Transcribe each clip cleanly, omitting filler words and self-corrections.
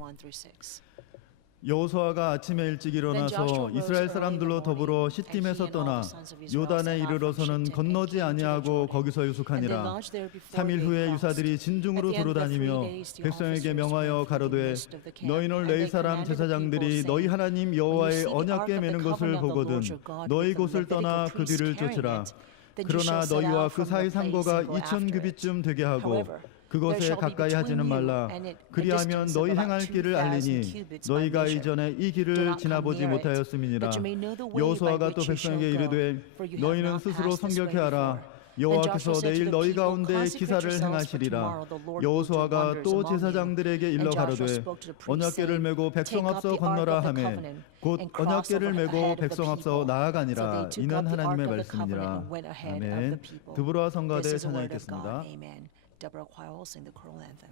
1 through 6. 여호수아가 아침에 일찍 일어나서 이스라엘 사람들로 더불어 시딤에서 떠나 요단에 이르러서는 건너지 아니하고 거기서 유숙하니라. 3일 후에 유사들이 진중으로 두루다니며 백성에게 명하여 가로되 너희는 레위 사람 제사장들이 너희 하나님 여호와의 언약궤 매는 것을 보거든 너희 곳을 떠나 그 뒤를 쫓으라. 그러나 너희와 그 사이 상거가 2000규빗쯤 되게 하고 그곳에 가까이 하지는 말라. 그리하면 너희 행할 길을 알리니 너희가 이전에 이 길을 지나보지 못하였음이니라. 여호수아가 또 백성에게 이르되 너희는 스스로 성결케 하라. 여호와께서 내일 너희 가운데 기사를 행하시리라. 여호수아가 또 제사장들에게 일러 가로되 언약궤를 메고 백성 앞서 건너라 하매 곧 언약궤를 메고 백성 앞서 나아가니라. 이는 하나님의 말씀이니라. 아멘. 드보라 성가대 찬양하겠습니다. Deborah Choir will sing the choral anthem.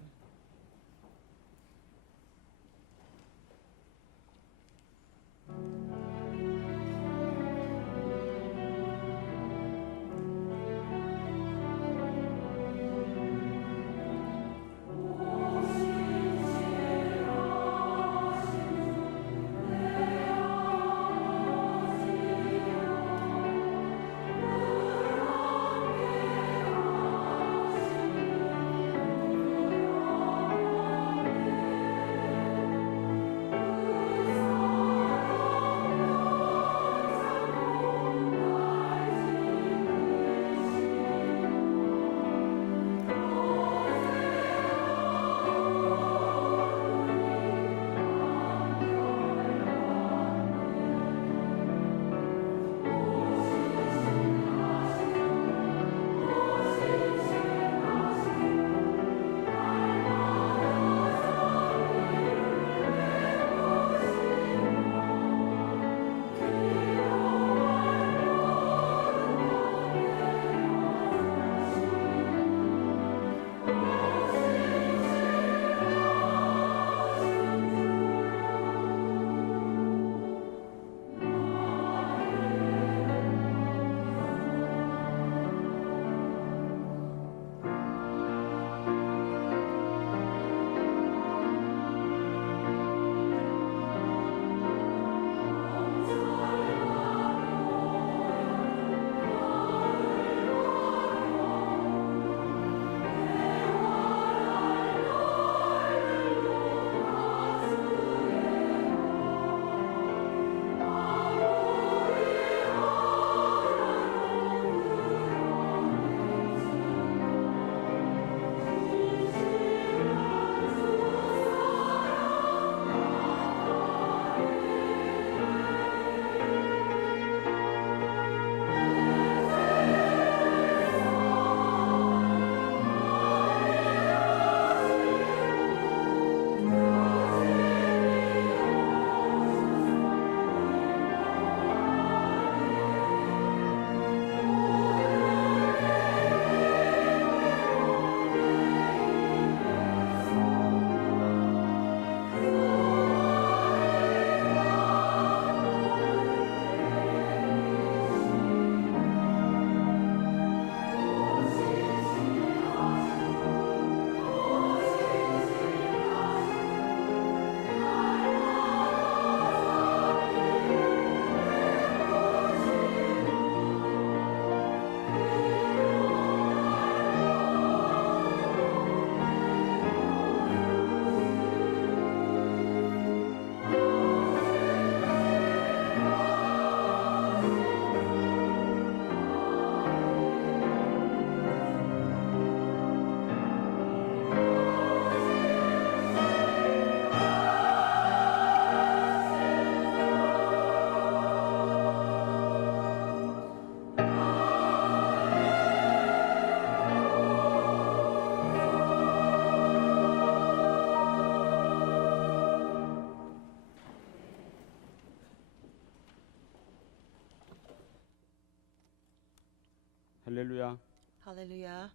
할렐루야. Hallelujah.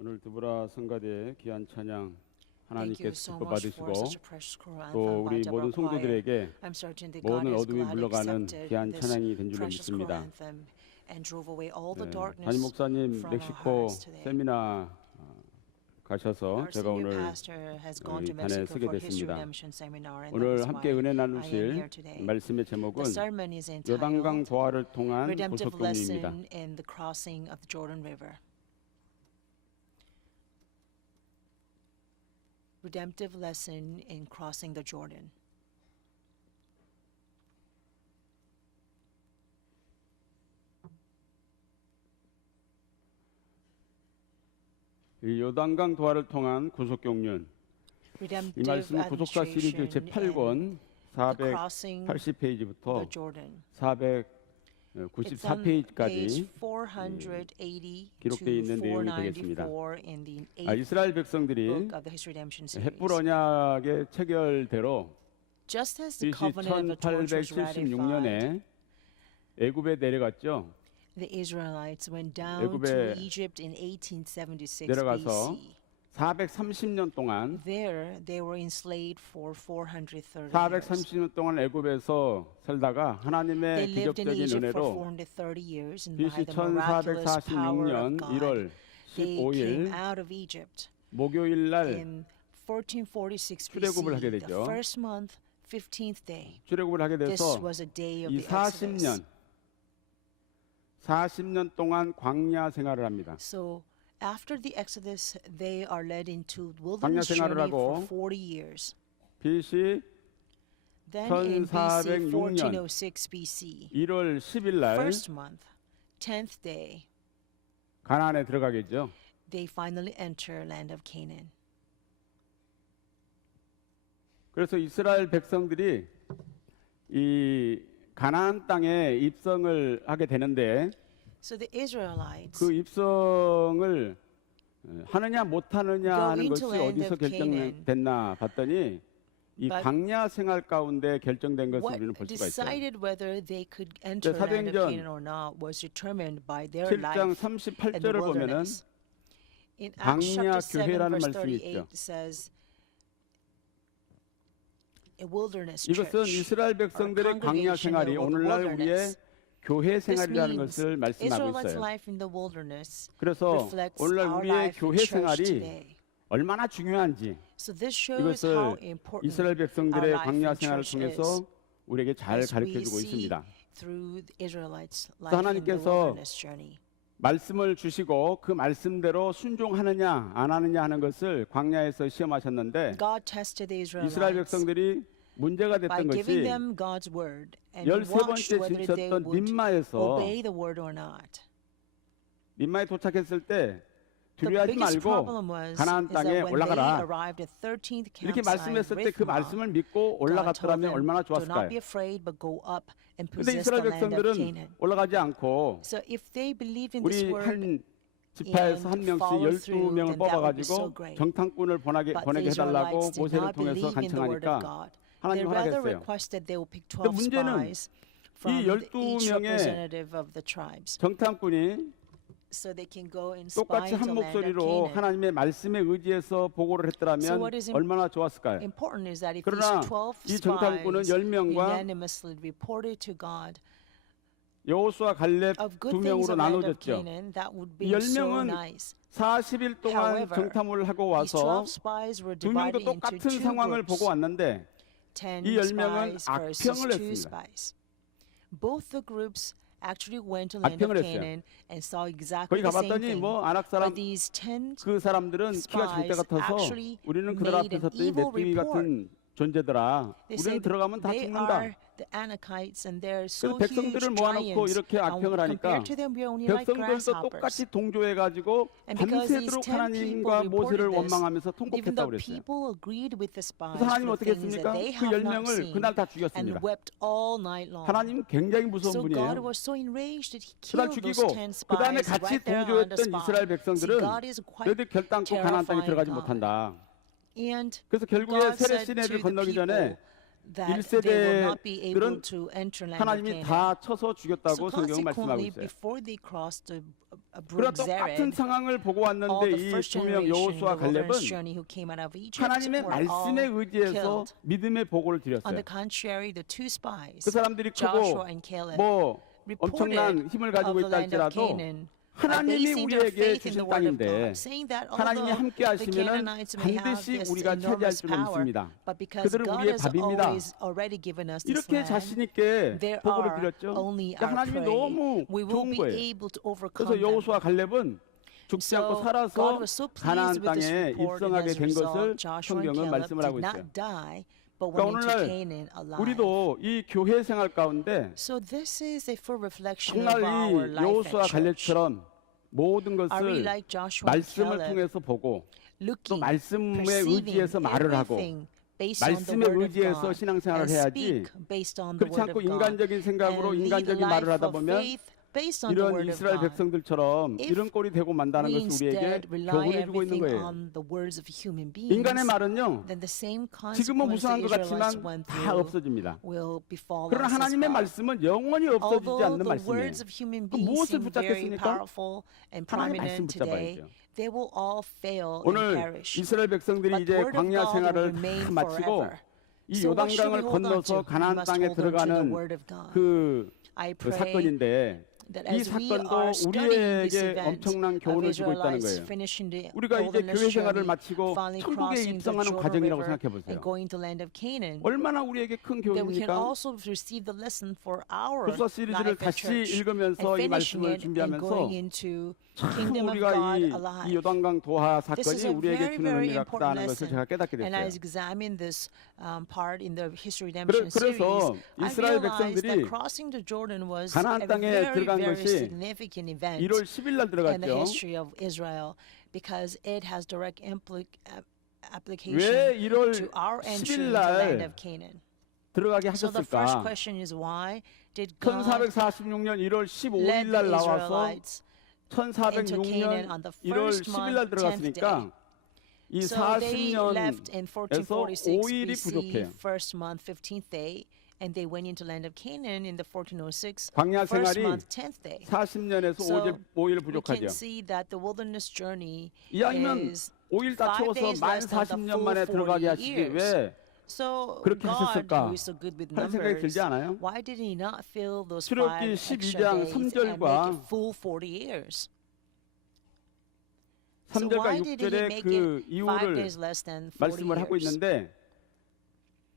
오늘 드보라 성가대의 귀한 찬양 Thank you 하나님께서 so 기뻐 much for 받으시고 such a precious choral 또 anthem by 우리 Deborah 모든 Choir. 성도들에게 I'm certain that God 모든 has 어둠이 gladly 물러가는 accepted 귀한 this 찬양이 된 줄로 precious choral 믿습니다. anthem and drove away all the 네, darkness 담임 목사님 from our 멕시코 hearts today. 세미나 가셔서 Our 제가 senior 오늘 pastor has gone 이 to 단에 Mexico 서게 for History 됐습니다. Redemption Seminar, and that 오늘 is 함께 why 은혜 I am 나누실 here today. 말씀의 제목은 The sermon is 요단강 entitled 도하를 통한 Redemptive 구속경륜입니다. Lesson in the Crossing of the Jordan River. Redemptive Lesson in Crossing the Jordan. 이 요단강 도하를 통한 구속경륜, 이 Redemptive 말씀은 구속사 시리즈 Administration 제8권 in the Crossing 480페이지부터 the Jordan. 494페이지까지 480 기록되어 있는 to 내용이 되겠습니다. 494 in the 8th 이스라엘 백성들이 book of the History Redemption series. 헷불 언약의 체결대로 Just as the BC covenant of the Torch was ratified, 1876년에 애굽에 내려갔죠. the Israelites went down 애굽에 to Egypt in 1876 내려가서 BC. 430년 동안 There, they were enslaved for 430 years. 430년 동안 애굽에서 살다가 They 하나님의 lived in 기적적인 Egypt for 은혜로 430 years, and BC by the miraculous power 1446년 of God, 1월 they 15일 came out of Egypt. 목요일 날 In 1446 출애굽을 하게 BC, 되죠. the first month, 15th day. 출애굽을 하게 This 돼서 was a day of 이 the Exodus. 40년 동안 광야 생활을 합니다. So after the Exodus, they are led into 광야 wilderness 생활을 journey for 하고 40 years. BC Then in BC 1406년 1406 BC, 1월 10일 날 first month, 10th day, 가나안에 들어가겠죠. they finally enter land of Canaan. 그래서 이스라엘 백성들이 이 가나안 땅에 입성을 하게 되는데 So the Israelites 그 입성을 하느냐 못하느냐 Go 하는 것이 into land 어디서 of Canaan. 결정됐나 봤더니 이 But 광야 생활 가운데 결정된 것을 what 우리는 볼 수가 있어요. decided whether they could enter land of 사도행전 Canaan or not was determined by their 7장 life in the 38절을 보면은 wilderness. In Acts 광야 chapter 7 교회라는 verse 말씀이 38 있죠. says a wilderness 이것은 church. 이스라엘 백성들의 광야 생활이 오늘날 우리의 교회 This 생활이라는 means 것을 말씀하고 Israelites' 있어요. life in the wilderness 그래서 reflects 오늘날 our 우리의 life in 교회 church 생활이 today. 얼마나 중요한지 So this shows how 이것을 important 이스라엘 백성들의 our life 광야 in 생활을 church 통해서 is. 우리에게 잘 As we 가르쳐주고 see 있습니다. through the Israelites' life in the 하나님께서 wilderness journey. 말씀을 주시고 그 말씀대로 순종하느냐 안 하느냐 하는 것을 광야에서 시험하셨는데 God tested the 이스라엘 Israelites 백성들이 문제가 by 됐던 giving 것이 them God's word and 13번째 watched whether they 지쳤던 would 림마에서 obey the word or not. 림마에 도착했을 때 The 두려워하지 biggest 말고 problem was 가나안 is 땅에 that when they 올라가라. arrived at 13th 이렇게 campsite, 말씀했을 때 그 Rithmah, 말씀을 믿고 God told 올라갔더라면 them, 얼마나 do not 좋았을까요? be afraid, but go up and 근데 possess the 이스라엘 land of 백성들은 Canaan. 올라가지 않고 So if they believed in this 우리 word, 한 지파에서 한 and 명씩 follow through, 12명을 then that would be so 뽑아가지고 great. 정탐꾼을 보내게 but the 해달라고 Israelites did 모세를 not 통해서 believe in the word of 간청하니까 God. They 하나님 rather 허락했어요. requested they will pick 근데 12 문제는 spies from 이 each 12명의 representative of the tribes, 정탐꾼이 so they can go and spy 똑같이 한 into land of 목소리로 Canaan. 하나님의 말씀에 의지해서 보고를 So 했더라면 what is 얼마나 좋았을까요? important is that if 그러나 these 12 이 정탐꾼은 spies 10명과 unanimously reported to God 여호수아 갈렙 of 두 good things 명으로 of land of 나눠졌죠. Canaan, that would 이 be so 10명은 nice. 40일 동안 However, 정탐을 하고 These 12 와서 spies were 두 divided 명도 into 똑같은 two 상황을 groups. 보고 왔는데 10 이 10명은 spies versus 악평을 2 했습니다. spies. Both the groups actually went to land of 악평을 했어요. Canaan and saw exactly 거기 the same 가봤더니 thing. 뭐 아낙 사람 But these 10 그 사람들은 키가 절대 spies 같아서 actually 우리는 그들 made 앞에 an 섰더니 evil 메뚜기 같은 존재더라. they 우리는 say 들어가면 다 they 죽는다. are the Anakites and they're so 그래서 huge 백성들을 모아놓고 giants. 이렇게 And 악평을 하니까 compared to them, we're only like 백성들도 grasshoppers. 똑같이 동조해가지고 And because these 밤새도록 10 하나님과 people 모세를 reported this, 원망하면서 even 통곡했다고 though 그랬어요. people agreed with the spies 그래서 하나님 for 어떻게 the things 했습니까? that they 그 have not 10명을 seen 그날 다 and 죽였습니다. wept all night long. 하나님 굉장히 무서운 So God 분이에요. was so enraged that He 그날 killed those 죽이고 10 그 다음에 spies 같이 right there on the 동조했던 spot. 이스라엘 See, 백성들은 God is quite 너희들 결단코 가나안 땅에 들어가지 terrifying God. 못한다. And 그래서 결국에 God 세례 said 시내를 to the 건너기 people 전에 that they will not be able 일세대들은 to enter land of 하나님이 Canaan. 다 쳐서 So 죽였다고 성경은 말씀하고 consequently, 있어요. before they crossed the 그러나 brook 똑같은 Zered, 상황을 보고 all 왔는데 the 이 first 두 명 generation in 여호수아 the wilderness 갈렙은 journey who came out of Egypt 하나님의 were 말씀에 all 의지해서 killed. 믿음의 보고를 On 드렸어요. the contrary, the two spies, 그 사람들이 Joshua 크고 and Caleb, 뭐 reported 엄청난 힘을 of 가지고 the 있다 land of 할지라도 Canaan 하나님이 basing their 우리에게 faith in 주신 the word of 땅인데 God, saying that 하나님이 although 함께 the 하시면은 Canaanites may have 반드시 this 우리가 차지할 enormous 줄로 power, 믿습니다. but because 그들은 God 우리의 has 밥입니다. always already given us this 이렇게 land, 자신 있게 there 보고를 are 드렸죠. only 그러니까 our 하나님이 prey. 너무 We will 좋은 be 거예요. able to overcome 그래서 them. 여호수아 갈렙은 죽지 않고 So God 살아서 was so pleased 가나안 with this 땅에 report, and 입성하게 as a 된 것을 result, Joshua and 성경은 Caleb 말씀을 did 하고 있어요. not die, but 그러니까 went into 오늘날 Canaan alive. 우리도 이 교회 생활 가운데 So this is a full reflection 정말 of our 이 life 여호수아 at church. 갈렙처럼 모든 Are we 것을 like Joshua and 말씀을 Caleb, 통해서 보고 또 looking, 말씀에 perceiving 의지해서 말을 하고 everything based on the 말씀에 word of 의지해서 God, 신앙생활을 and 해야지 speak based on the 그렇지 word 않고 of God, 인간적인 생각으로 and lead a 인간적인 말을 life 하다 of 보면 faith based on the 이런 word of 이스라엘 God. 백성들처럼 If 이런 꼴이 되고 만다는 We 것을 우리에게 instead rely 교훈해 주고 있는 everything 거예요. on the words of human beings, 인간의 말은요. then the same 지금은 consequence 무수한 the 것 Israelites 같지만 went 다 through 없어집니다. will befall 그러나 us as 하나님의 well. 말씀은 영원히 없어지지 Although 않는 the 말씀이에요. words of human 그럼 beings 무엇을 seem very 붙잡겠습니까? powerful and 하나님의 말씀 prominent today, 붙잡아야죠. they will all fail and 오늘 perish. 이스라엘 백성들이 But 이제 the word of 광야 God will 생활을 remain 다 마치고 forever. 이 So what should 요단강을 we hold on 건너서 to? We 가나안 must 땅에 hold on to the 들어가는 word of God. 그 I 그 pray 사건인데 that 이 as we 사건도 are studying this 우리에게 event 엄청난 of 교훈을 주고 있다는 Israelites 거예요. finishing the 우리가 이제 wilderness 교회 생활을 journey, 마치고 finally 천국에 crossing the 입성하는 Jordan 과정이라고 River 생각해 보세요. and going to land of Canaan, 얼마나 우리에게 큰 that we can 교훈입니까? also receive the lesson for our 흡사 시리즈를 life at 다시 church, 읽으면서 and 이 finishing 말씀을 it and 준비하면서 going into 참 Kingdom of 우리가 God 이 alive. 요단강 도하 This is 사건이 a 우리에게 very, 주는 very 의미가 important 크다는 것을 lesson. 제가 깨닫게 And I 됐어요. examined this part in the History Redemption 그래서 series. I 이스라엘 realized that 백성들이 crossing the Jordan was 가나안 a 땅에 very, 들어간 very 것이 significant event 1월 10일 날 in the 들어갔죠. history of Israel because it has direct application 왜 1월 to our entry 10일 into the land 날 of Canaan. 들어가게 So the first 하셨을까? question is why did God 1446년 1월 15일 led 날 the 나와서 Israelites into 1406년 Canaan on the 1월 first 10일 month, 날 10th day? 들어갔으니까 이 So they left in 40년에서 1446 5일이 BC, 부족해요. first month, 15th day, and they went into land of Canaan in the 1406 광야 first 생활이 month, 10th day. 40년에서 So 5일 we 부족하죠. can see that the wilderness journey 이왕이면 is 5일 다 5 채워서 days 만 less than the 40년 full 만에 들어가게 40 하시지 years. 왜 So 그렇게 God, 하셨을까 who is so good with 하는 생각이 들지 numbers, 않아요? why did He not fill those 출애굽기 5 extra 12장 days and 3절과 make it full 40 years? So 3절과 why did He 6절의 make 그 it 5 이유를 days less than 40 말씀을 하고 years? 있는데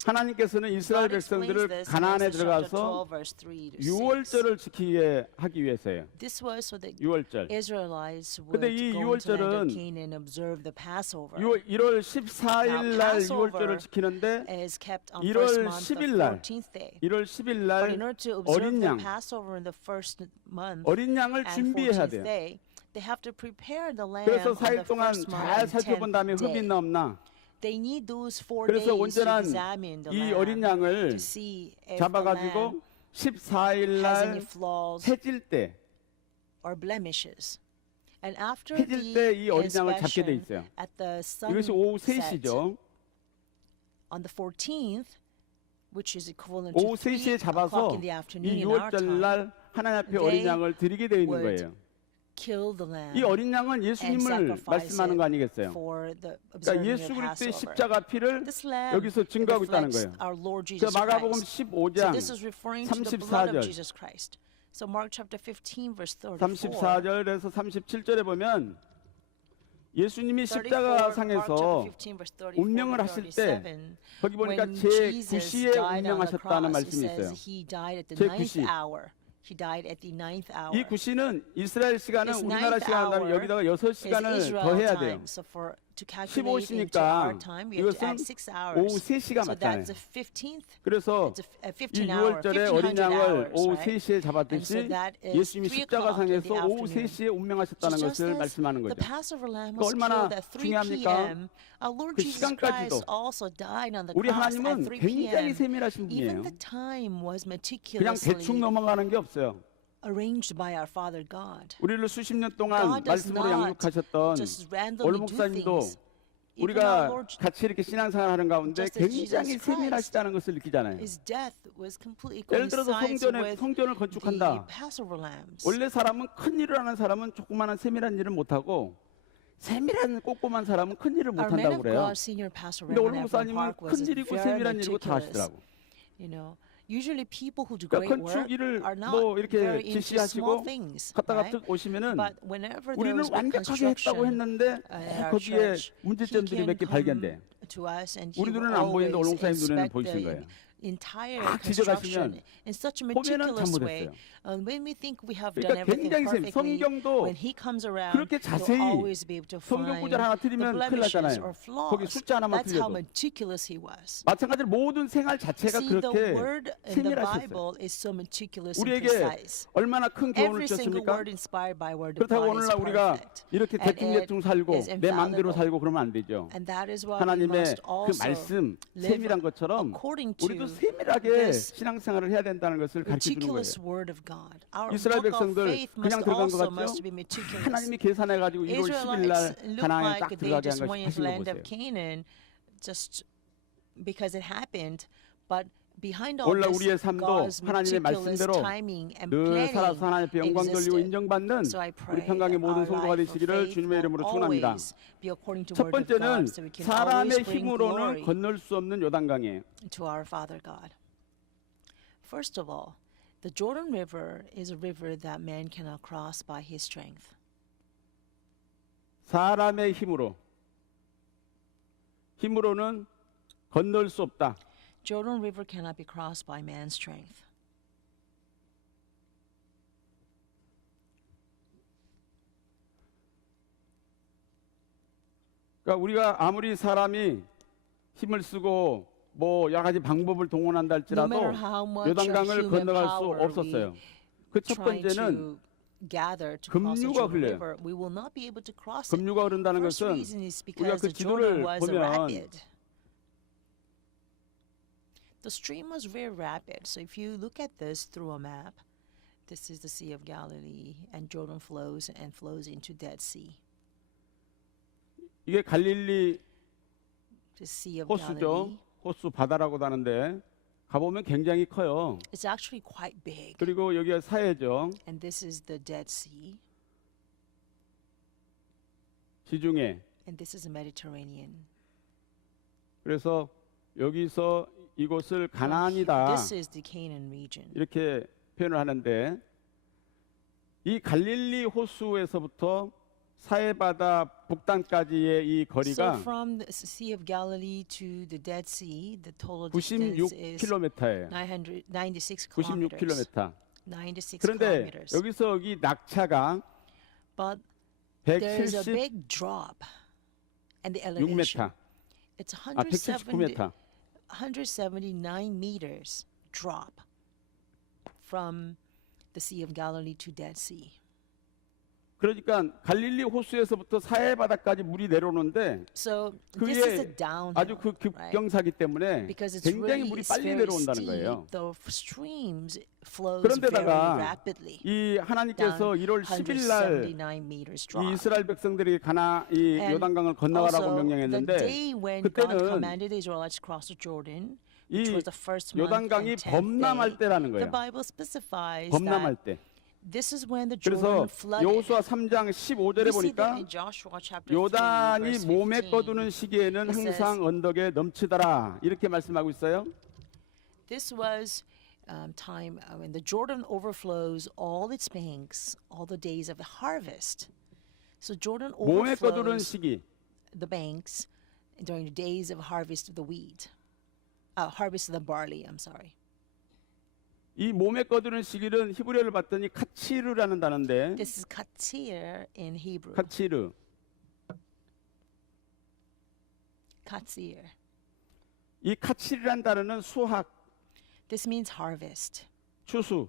하나님께서는 이스라엘 God explains 백성들을 this in 가나안에 Exodus chapter 들어가서 12, verse 3 to 6. 유월절을 지키게 하기 위해서예요. This was so that 유월절. Israelites would 근데 이 go into the land of 유월절은 Canaan and observe the Passover. 1월 14일 날 Passover 유월절을 지키는데 is kept on 1월 first month, the 10일 날 14th day. 1월 10일 But 날 in order to observe 어린 the 양, Passover in the first month 어린 양을 and 준비해야 14th 돼요. day, they have to prepare the lamb 그래서 on the 4일 동안 first month 잘 and 살펴본 다음에 10th 흡이 day. 있나 없나 They need those 4 그래서 days to 온전한 examine the 이 어린 lamb 양을 to see if the 잡아가지고 lamb 14일 has any 날 flaws 해질 때 or blemishes. And after 해질 때 이 the 어린 양을 잡게 돼 inspection 있어요. at the 이것이 오후 sunset 3시죠. on the 14th, which is equivalent 오후 to 3시에 3 잡아서 o'clock in the afternoon 이 in our 유월절 time, 날 하나님 앞에 they 어린 양을 드리게 되어 있는 would 거예요. kill the lamb 이 어린 양은 예수님을 sacrifice 말씀하는 it 거 아니겠어요? for the 그러니까 observing 예수 of 그리스도의 Passover. 십자가 피를 This lamb 여기서 증거하고 있다는 reflects 거예요. our Lord 저 Jesus 마가복음 Christ. So 15장 this is referring to the blood 34절. of Jesus Christ. So Mark chapter 15 verse 34. 34절에서 37절에 보면 예수님이 34, 십자가 Mark 상에서 chapter 15 verse 34 운명을 to 하실 때 37. 거기 보니까 When 제 Jesus 9시에 died on the 운명하셨다는 cross, it 말씀이 says 있어요. he died at the 제 9th 9시. hour. He died at the 9th hour. 이 9시는 이스라엘 시간은 This 우리나라 9th 시간 한다면 hour 여기다가 is 6시간을 Israel 더 해야 time. 돼요. So for to calculate into 15시니까 our time, we have to 이것은 add 6 hours. 오후 3시가 So 맞잖아요. that's the 15th. 그래서 It's a 이 15 hour, 6월절에 어린 1500 양을 hours, 오후 right? 3시에 And so 잡았듯이 that is 예수님이 3 십자가 o'clock in the 상에서 오후 afternoon. 3시에 운명하셨다는 So just 것을 as 말씀하는 the 거죠. Passover lamb 그 was 얼마나 killed at 3 중요합니까? p.m., our Lord 그 Jesus 시간까지도 Christ also died on the 우리 cross at 하나님은 3 굉장히 p.m. 세밀하신 Even 분이에요. the time was 그냥 meticulously 대충 넘어가는 게 없어요. arranged by our Father God. 우리를 수십 년 동안 God does 말씀으로 not 양육하셨던 just 오늘 randomly do 목사님도 things. Even our 우리가 Lord, 같이 이렇게 신앙생활하는 가운데 just as 굉장히 Jesus Christ, 세밀하시다는 것을 느끼잖아요. His death was completely 예를 들어서 coincides with 성전을 the 건축한다. Passover lambs. 원래 사람은 큰 일을 하는 사람은 조그마한 세밀한 일을 못하고 세밀한 꼼꼼한 사람은 큰 일을 Our man 못한다고 of 그래요. God, senior pastor 근데 오늘 Reverend Ephraim 목사님은 Park was 큰 일이고 very 세밀한 일이고 다 meticulous. 하시더라고. You know, Usually people who do 그러니까 great work 건축 일을 are not 뭐 이렇게 very into small 지시하시고 things, 갔다가 right? 오시면은 But whenever there 우리는 was big 완벽하게 했다고 construction 했는데 at our 거기에 church, he 문제점들이 몇 can 개 come 발견돼. to us and he 우리 will 눈에는 안 보이는데 always 올롱사님 눈에는 inspect 보이시는 the 거예요. entire 막 construction 지적하시면 in such a 보면은 meticulous way. 잘못했어요. When we think we have done 그러니까 everything 굉장히 perfectly, 성경도 when he comes around, 그렇게 he'll 자세히 always be able to 성경 find 구절 하나 the 틀리면 큰일 blemishes 나잖아요. or 거기 flaws. 숫자 하나만 That's how 틀려도. meticulous he was. 마찬가지로 모든 생활 자체가 See, the 그렇게 word in the 세밀하셨어요. Bible is so meticulous and 우리에게 precise. 얼마나 큰 교훈을 Every single 주셨습니까? word inspired by word of 그렇다고 God is 오늘날 우리가 perfect. 이렇게 And 대충대충 살고 is 내 마음대로 infallible. 살고 그러면 안 되죠. And that is why we 하나님의 must 그 also 말씀 live 세밀한 것처럼 according 우리도 to 세밀하게 this 신앙생활을 해야 된다는 것을 가르쳐 주는 거예요. meticulous word of God. Our 이스라엘 walk of 백성들 faith 그냥 must 들어간 것 also 같죠? must be meticulous. 하나님이 계산해 가지고 1월 10일 Israelites 날 look 가나안에 딱 like they 들어가게 just 한 went 것이 into the 하신 거 land of 보세요. Canaan just because it happened, but behind all 오늘날 this, 우리의 삶도 God's 하나님의 meticulous 말씀대로 timing and 늘 살아서 planning 하나님 앞에 영광 돌리고 existed. 인정받는 So I 우리 pray 평강의 모든 our 성도가 life of 되시기를 faith 주님의 will 이름으로 축원합니다. always be according to 첫 word of 번째는 God, so we can 사람의 always bring 힘으로는 glory 건널 수 없는 요단강이에요. to our Father God. First of all, the Jordan River is a river that man cannot cross by his strength. 사람의 힘으로는 건널 수 없다. Jordan River cannot be crossed by man's strength. 그러니까 우리가 아무리 사람이 힘을 쓰고 뭐 여러 가지 방법을 동원한다 No 할지라도 matter how much 요단강을 human 건너갈 수 power we 없었어요. 그 첫 try 번째는 to gather to cross the 급류가 Jordan 흘려요. River, we will not be able to cross it. 급류가 흐른다는 First 것은 reason is 우리가 because 그 the Jordan 지도를 was 보면 rapid. The stream was very rapid. So if you look at this through a map, this is the Sea of Galilee, and Jordan flows into Dead Sea. 이게 갈릴리 The Sea of 호수죠. Galilee. 호수 바다라고도 하는데 가보면 굉장히 커요. It's actually quite big. 그리고 여기가 사해죠. And this is the Dead Sea, 지중해. and this is the Mediterranean. 그래서 여기서 이곳을 가나안이다 This is the Canaan region. 이렇게 표현을 하는데 이 갈릴리 호수에서부터 사해바다 북단까지의 이 So 거리가 from the Sea of Galilee to the Dead Sea, the total distance is 96km예요. 96 kilometers. 96km. 96 그런데 kilometers. 여기서 여기 낙차가 But there is a 176m. big drop, and the elevation. It's 179m. 179 meters drop from the Sea of Galilee to Dead Sea. 그러니까 갈릴리 호수에서부터 사해바다까지 물이 내려오는데 So this is a 그게 downhill, 아주 그 right? 급경사기 때문에 Because it's 굉장히 really 물이 it's 빨리 very 내려온다는 steep. 거예요. The streams flows very 그런데다가 rapidly. 이 하나님께서 down 1월 10일 날 179 meters 이 drop. 이스라엘 백성들이 이 And 요단강을 건너가라고 Also, the 명령했는데 day when God 그때는 commanded the Israelites to cross the Jordan, which 이 was the first month 요단강이 and 10th 범람할 day, 때라는 the 거예요. Bible specifies 범람할 that 때. this is when the 그래서 Jordan flooded. 여호수아 3장 We 15절에 see that 보니까 in Joshua chapter 3, 요단이 verse 몸에 15. 꺼두는 시기에는 It says, 항상 언덕에 넘치더라 이렇게 말씀하고 있어요. This was time when the Jordan overflows all its banks, all the days of the harvest. So Jordan 몸에 꺼두는 overflows 시기. the banks during the days of harvest of the wheat, harvest of the barley. I'm sorry. 이 몸에 꺼두는 시기는 히브리어를 봤더니 카치르라는 단어인데 This is katsir in Hebrew. 카치르. Katsir. 이 카치르란 단어는 수확, This means harvest. 추수.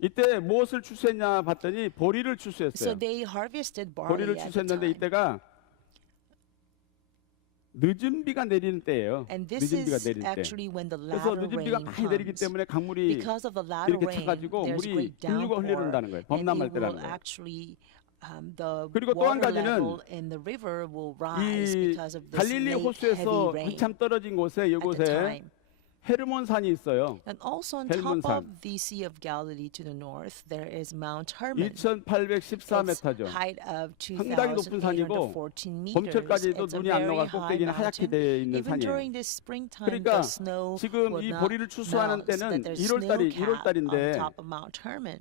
이때 무엇을 추수했냐 봤더니 보리를 So 추수했어요. they harvested 보리를 barley at the 추수했는데 time. 이때가 늦은 비가 내리는 때예요. And this 늦은 비가 is 내릴 때. actually when the 그래서 latter 늦은 비가 rain 많이 내리기 comes. 때문에 강물이 Because of the latter 이렇게 rain, 차가지고 there's 물이 great 분류가 downpour, 흘러낸다는 거예요. and 범람할 it 때라는 will 거예요. actually the 그리고 또한 water 가지는 level in the river will rise 이 because of this 갈릴리 late 호수에서 heavy rain 한참 떨어진 곳에 at the 이곳에 time. 헤르몬산이 있어요. And also on top 헬몬산. of the Sea of Galilee to the north, there is Mount Hermon. 2,814m죠. Its height of 상당히 높은 산이고 2,814 meters. 봄철까지도 It's a 눈이 안 very 녹아 high 꼭대기는 하얗게 mountain. 되어 있는 Even during 산이에요. this springtime, 그러니까 the snow 지금 will 이 not 보리를 추수하는 melt, so that 때는 there's 1월달이 snow cap on 1월달인데 top of Mount Hermon.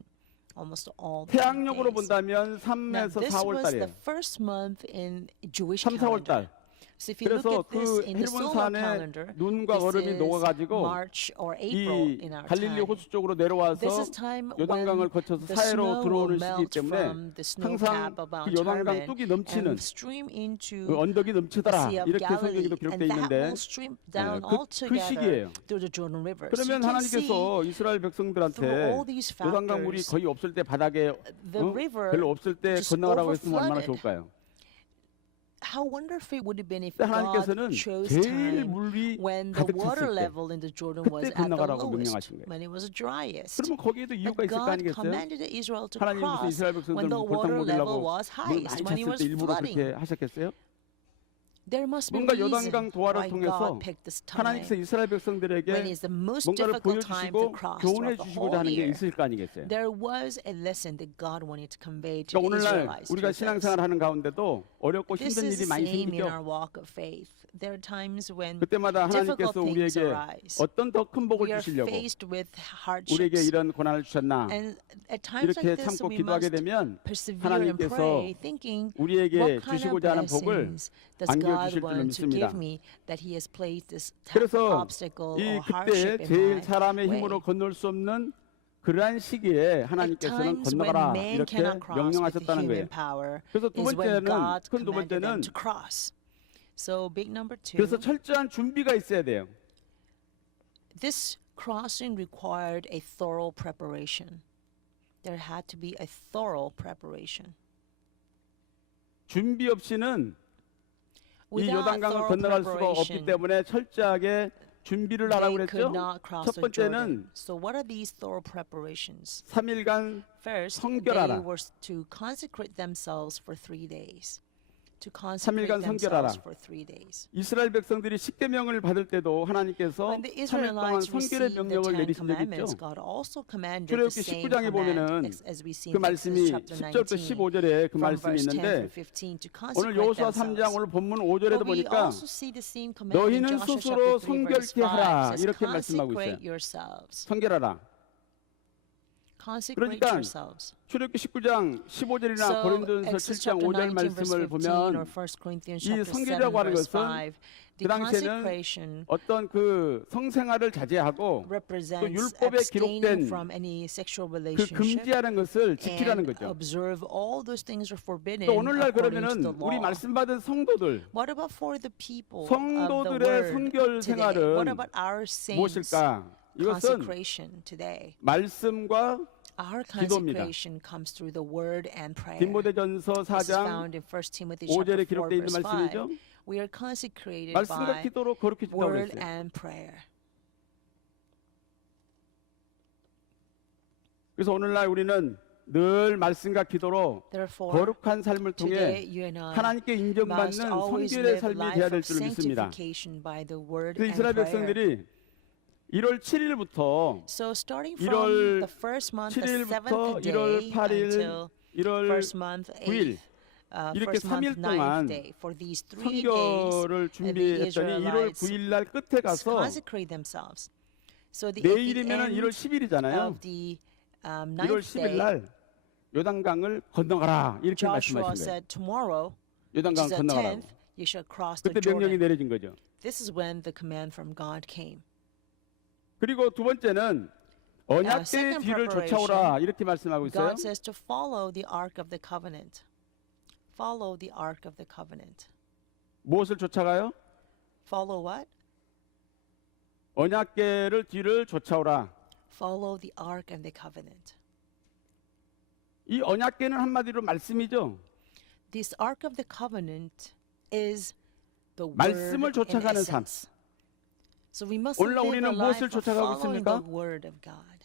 Almost all the 태양력으로 days. 본다면 Now, 3에서 this was the 4월달이에요. first month in Jewish 3, 4월달. calendar. So if you look 그래서 at this 그 in the solar 헬몬산에 calendar, 눈과 this 얼음이 is 녹아가지고 March or April 이 in our 갈릴리 time. 호수 쪽으로 This 내려와서 is time 요단강을 when 거쳐서 the 사해로 snow will 들어오는 시기이기 melt 때문에 from the snow 항상 cap of 그 Mount 요단강 Hermon 뚝이 and 넘치는 stream into 그 언덕이 the 넘치더라 Sea of 이렇게 성경에도 Galilee, 기록되어 and that 있는데 will stream down 그 altogether 시기예요. through the Jordan River. So 그러면 you can see 하나님께서 이스라엘 through 백성들한테 all these 요단강 물이 factors, 거의 없을 때 바닥에 the river 별로 없을 때 just 건너가라고 했으면 얼마나 overflooded. 좋을까요? How wonderful it would have been if 근데 God 하나님께서는 chose 제일 time 물이 when the 가득 water 찼을 때 level in the Jordan was 그때 at the 건너가라고 lowest, 명령하신 거예요. when it was driest. 그러면 거기에도 이유가 But 있을 거 God 아니겠어요? commanded Israel to 하나님 무슨 cross 이스라엘 백성들 when the 골탕 water level 먹이려고 was 물 highest, 많이 when it 찼을 was 때 일부러 그렇게 flooding. 하셨겠어요? There must be 뭔가 reason 요단강 도하를 why 통해서 God picked this time 하나님께서 이스라엘 when 백성들에게 it's the most 뭔가를 difficult time to 보여주시고 cross 교훈해 throughout the 주시고자 whole 하는 게 year. 있을 거 아니겠어요? There was a lesson that God wanted to convey to 그러니까 the 오늘날 Israelites. 우리가 through this. 신앙생활 하는 가운데도 어렵고 This 힘든 is 일이 the 많이 same in our 생기죠. walk of faith. There are times when 그때마다 difficult 하나님께서 things 우리에게 arise. 어떤 더 큰 복을 We are 주시려고 faced with 우리에게 hardships. 이런 고난을 주셨나 And at times 이렇게 like this, 참고 we 기도하게 must 되면 persevere and 하나님께서 pray, thinking 우리에게 what kind of 주시고자 하는 복을 blessings does God 안겨주실 줄로 want to 믿습니다. give me that He has placed this 그래서 obstacle 이 or 그때 hardship in 제일 my 사람의 way. 힘으로 건널 수 없는 그러한 시기에 At 하나님께서는 times when 건너가라 man 이렇게 cannot cross with the 명령하셨다는 human 거예요. power 그래서 두 is when 번째는 God 큰 두 commanded them 번째는 to cross. So big number two, 그래서 철저한 준비가 있어야 돼요. this crossing required a thorough preparation. There had to be a thorough preparation. 준비 없이는 이 Without 요단강을 thorough 건너갈 수가 없기 preparation, 때문에 철저하게 준비를 하라고 they could 그랬죠. not cross 첫 the Jordan. 번째는 So what are these thorough preparations? 3일간 First, 성결하라. they were to consecrate themselves for 3 days. To consecrate 3일간 성결하라. themselves for 3 days. 이스라엘 백성들이 십계명을 받을 때도 하나님께서 When the 3일 동안 Israelites 성결의 received the 명령을 Ten 내리신 적이 Commandments, 있죠. God also commanded the 출애굽기 same 19장에 보면은 command as we see 그 in 말씀이 Exodus chapter 10절부터 19 15절에 그 from 말씀이 verse 10 있는데 through 15 to 오늘 consecrate 여호수아 3장 themselves. 오늘 본문 5절에도 But we 보니까 also see the same command in 너희는 Joshua 스스로 chapter 3 verse 성결케 하라 5 says 이렇게 말씀하고 consecrate 있어요. yourselves. 성결하라. Consecrate 그러니까 yourselves. 출애굽기 19장 15절이나 So 고린도전서 Exodus 7장 chapter 5절 19 verse 15 말씀을 or 보면 1 Corinthians 이 chapter 7 성결이라고 하는 verse 것은 5 그 the 당시에는 consecration 어떤 그 성생활을 자제하고 represents 율법에 abstaining 기록된 from any sexual 그 relationship 금지하는 것을 지키라는 and 거죠. observe all those things are forbidden 또 오늘날 according to the 그러면은 우리 law. 말씀 받은 성도들 What about for the people of the 성도들의 word 성결 today? 생활은 What about our saints 무엇일까? 이것은 consecration today? 말씀과 Our 기도입니다. consecration comes through the word and prayer. 디모데전서 This is 4장 found in 1 Timothy 5절에 chapter 4 기록되어 있는 verse 5. 말씀이죠. We are consecrated 말씀과 by 기도로 거룩해 준다고 word 그랬어요. and prayer. 그래서 오늘날 우리는 늘 말씀과 기도로 Therefore, 거룩한 삶을 today 통해 you and I 하나님께 must 인정받는 always 성결의 live 삶이 life 되어야 of 될 줄 믿습니다. sanctification by the word 그래서 and 이스라엘 prayer. 백성들이 1월 7일부터 So starting 1월 from the first month, the 7일부터 7th 1월 day 8일, until 1월 first month 9일 8th, 이렇게 first month 3일 동안 9th day. For these 3 days, 성결을 준비했더니 1월 9일 날 끝에 가서 consecrate themselves. So the, 내일이면 1월 at the 10일이잖아요. end of the 1월 9th 10일 day, 날 요단강을 건너가라 이렇게 Joshua 말씀하신 거예요. said, tomorrow, which 요단강 is the 건너가라고. 10th, you shall cross the 그때 명령이 Jordan. 내려진 거죠. This is when the command from God came. 그리고 두 번째는 언약궤의 second 뒤를 preparation, 쫓아오라 이렇게 말씀하고 있어요. God says to follow the ark of the covenant. Follow the ark of the covenant. 무엇을 쫓아가요? Follow what? 언약궤를 뒤를 쫓아오라. Follow the ark and the covenant. 이 언약궤는 한마디로 말씀이죠. This ark of the covenant is the word 말씀을 in 쫓아가는 삶. essence. So we must 오늘날 live 우리는 a life 무엇을 of 쫓아가고 following 있습니까? the word of God.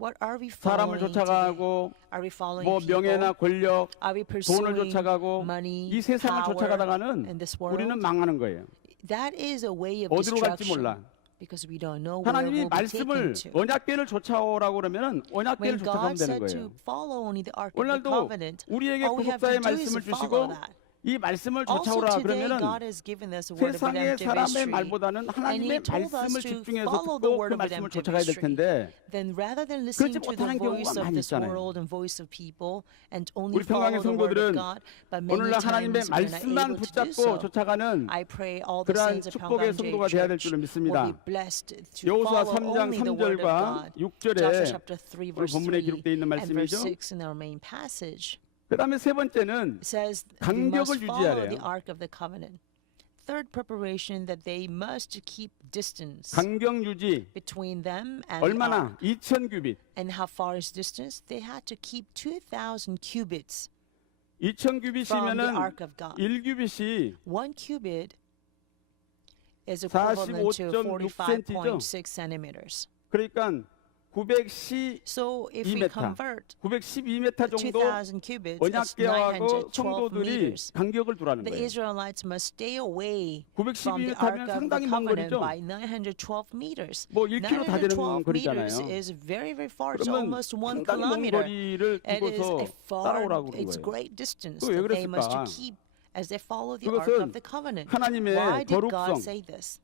What are we 사람을 following today? 쫓아가고 Are we following 뭐 people? 명예나 권력, Are we 돈을 pursuing 쫓아가고 money, 이 세상을 power 쫓아가다가는 in this world? 우리는 망하는 거예요. That is a way of 어디로 갈지 destruction. 몰라. because we don't know where 하나님이 we'll be taken 말씀을 to. 언약궤를 쫓아오라고 그러면은 언약궤를 When 쫓아가면 God 되는 said 거예요. to follow only the Ark of the 오늘날도 Covenant, 우리에게 all we have to 구속사의 do is 말씀을 to follow 주시고 that. 이 말씀을 Also 쫓아오라 today, 그러면은 God has given us a word of 세상의 redemptive 사람의 history. 말보다는 And 하나님의 He told us 말씀을 to 집중해서 follow the 듣고 word 그 of 말씀을 redemptive 쫓아가야 될 history. 텐데 Then rather than 그렇지 listening to the 못하는 경우가 voice of 많이 this 있잖아요. world and voice of people and only 우리 평강의 follow the word of 성도들은 God, but many 오늘날 하나님의 times we're not 말씀만 able to do 붙잡고 so. 쫓아가는 I pray all the 그러한 saints of 축복의 Pyongyang 성도가 되어야 될 Church 줄로 will 믿습니다. be blessed to 여호수아 follow 3장 only the word of 3절과 God. 6절에 Joshua chapter 3 우리 verse 본문에 3 기록되어 있는 and verse 말씀이죠. 6 in our main passage. 그다음에 세 번째는 Says we 간격을 must follow 유지하래요. the Ark of the Covenant. Third preparation that they must keep distance 간격 유지 between them and the 얼마나 ark. 2000 규빗. And how far is distance? They had to keep 2,000 cubits 2000 from the 규빗이면은 Ark of God. 1규빗이 1 cubit is equivalent to 45.6 45.6 centimeters. 그러니까 912m So if we convert 912m 정도 2,000 cubits, that's 언약궤하고 912 성도들이 meters. 간격을 두라는 The 거예요. Israelites must stay away from 912m the Ark 하면 of the 상당히 먼 Covenant 거리죠. by 912 meters. 뭐 1km 다 되는 912 meters 거리잖아요. is very, very far. It's 그러면 almost 1 상당히 먼 kilometer. 거리를 It is 두고서 a far, 따라오라고 그런 it's 거예요. great distance 그거 왜 that they must 그랬을까? keep as they follow the Ark 그것은 of the Covenant. 하나님의 Why did God 거룩성, say this?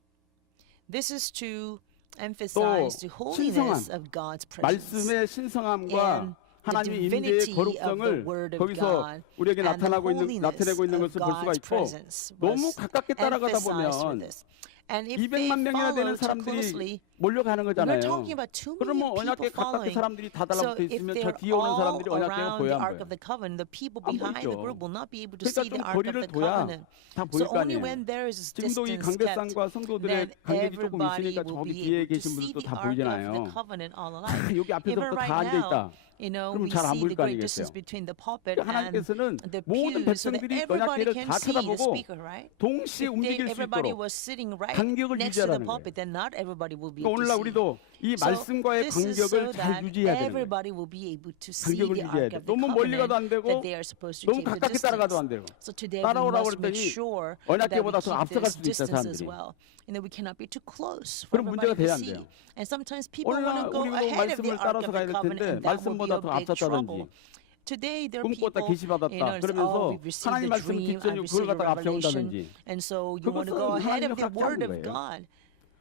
This is to emphasize the holiness of God's presence. 말씀의 신성함과 and the 하나님의 인재의 divinity of the 거룩성을 Word of 거기서 God 우리에게 and the 나타내고 있는 holiness 것을 of 볼 수가 God's 있고 presence 너무 was 가깝게 따라가다 emphasized with 보면 this. And if they 200만 명이나 되는 follow too closely, 사람들이 몰려가는 we're 거잖아요. talking about 2 그러면 million 언약궤 people 가깝게 following. 사람들이 다 So 달라붙어 if 있으면 저 they're 뒤에 오는 all 사람들이 언약궤가 around the 보여야 안 Ark 보여요? of the Covenant, the people 안 behind the 보이죠. group will not be able to 그러니까 see 좀 the Ark of 거리를 the 둬야 Covenant. 다 So 보일 거 only 아니에요. when there is 지금도 이 distance kept, 관계상과 성도들의 then 간격이 조금 everybody 있으니까 will 저기 be 뒤에 able to 계신 see 분들도 the 다 Ark of the 보이잖아요. Covenant all alike. 여기 앞에서부터 Even 다 right 앉아 있다. now, you know, 그럼 we 잘 안 see 보일 the 거 great 아니겠어요? distance between the pulpit 하나님께서는 and the 모든 pews so that 백성들이 everybody 언약궤를 can 다 see the 쳐다보고 speaker, right? 동시에 If 움직일 수 everybody 있도록 was sitting right 간격을 next to the 유지하라는 거예요. pulpit, then not everybody will be 그러니까 able to 오늘날 see. 우리도 이 So 말씀과의 this is 간격을 so 잘 that 유지해야 되는 거예요. everybody will be able to see 간격을 the 유지해야 Ark 돼. of the 너무 멀리 가도 안 Covenant 되고 that they are supposed to 너무 keep the 가깝게 따라가도 안 distance. 되고 So today we 따라오라고 must make 그랬더니 sure that we 언약궤보다 더 keep 앞서갈 this 수도 있어요, distance as 사람들이. well. You know, we cannot be too close for 그런 문제가 everybody 돼야 to 안 see. 돼요. And sometimes people want 오늘날 to go 우리도 ahead of the 말씀을 Ark 따라서 of 가야 the 될 Covenant, 텐데 and that will be 말씀보다 a 더 big trouble. 앞섰다든지 Today there are 꿈꿨다 people, 계시 받았다 you know, 그러면서 we've received 하나님 the 말씀 dream, 기점이 I've 그걸 received a 갖다가 revelation, 앞세운다든지 and so you want to 그것은 go ahead 하나님을 of the 갖지 Word 않은 of 거예요. God.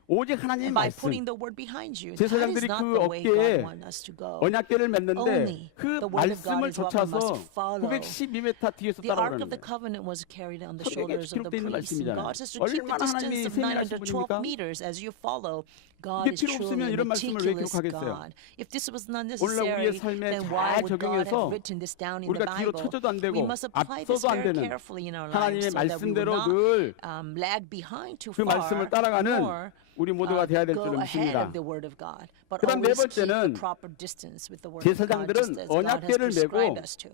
오직 하나님의 By 말씀 putting the word behind you. That 제사장들이 is not 그 the way 어깨에 God wants us to go. 언약궤를 맸는데 Only 그 the word of God 말씀을 is what we 쫓아서 must follow. 912m 뒤에서 The Ark 따라오라는 of the 거예요. Covenant was carried on the 성경에 shoulders of the 기록되어 있는 priests. And 말씀이잖아요. God says to keep the 얼마나 distance 하나님이 of 세밀하신 912 분입니까? meters as you follow. God 이게 is 필요 없으면 truly 이런 말씀을 왜 meticulous 기록하겠어요? God. If this was not 오늘날 우리의 necessary, 삶에 then why 잘 would God 적용해서 have written this down in the 우리가 뒤로 Bible? 쳐져도 안 되고 We must apply this 앞서도 안 very 되는 carefully in our 하나님의 lives so that we will 말씀대로 not 늘 lag behind too 그 far, 말씀을 따라가는 nor 우리 모두가 돼야 될 go 줄로 ahead 믿습니다. of the word of God, but 그다음 네 always keep the 번째는 proper distance with the word of God, 제사장들은 just as God has 언약궤를 prescribed 메고 us to.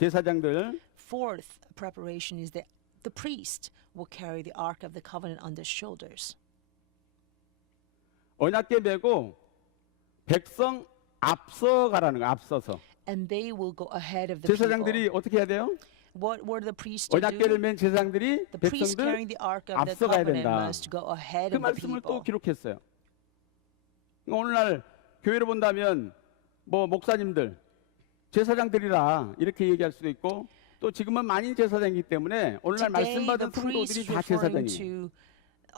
제사장들 Fourth preparation is that the priest will carry the Ark of the Covenant on their shoulders. 언약궤 메고 백성 앞서 가라는 거예요. 앞서서 And they will go ahead of the people. 제사장들이 어떻게 해야 돼요? What were the priests to 언약궤를 do? 맨 제사장들이 The priest 백성들 carrying the Ark of the 앞서가야 Covenant 된다. must go ahead 그 of the 말씀을 또 people. 기록했어요. 그러니까 오늘날 교회를 본다면 뭐 목사님들, 제사장들이라 이렇게 얘기할 수도 있고 또 지금은 만인 제사장이기 때문에 오늘날 말씀 Today, 받은 the priest 성도들이 is 다 referring 제사장이에요. to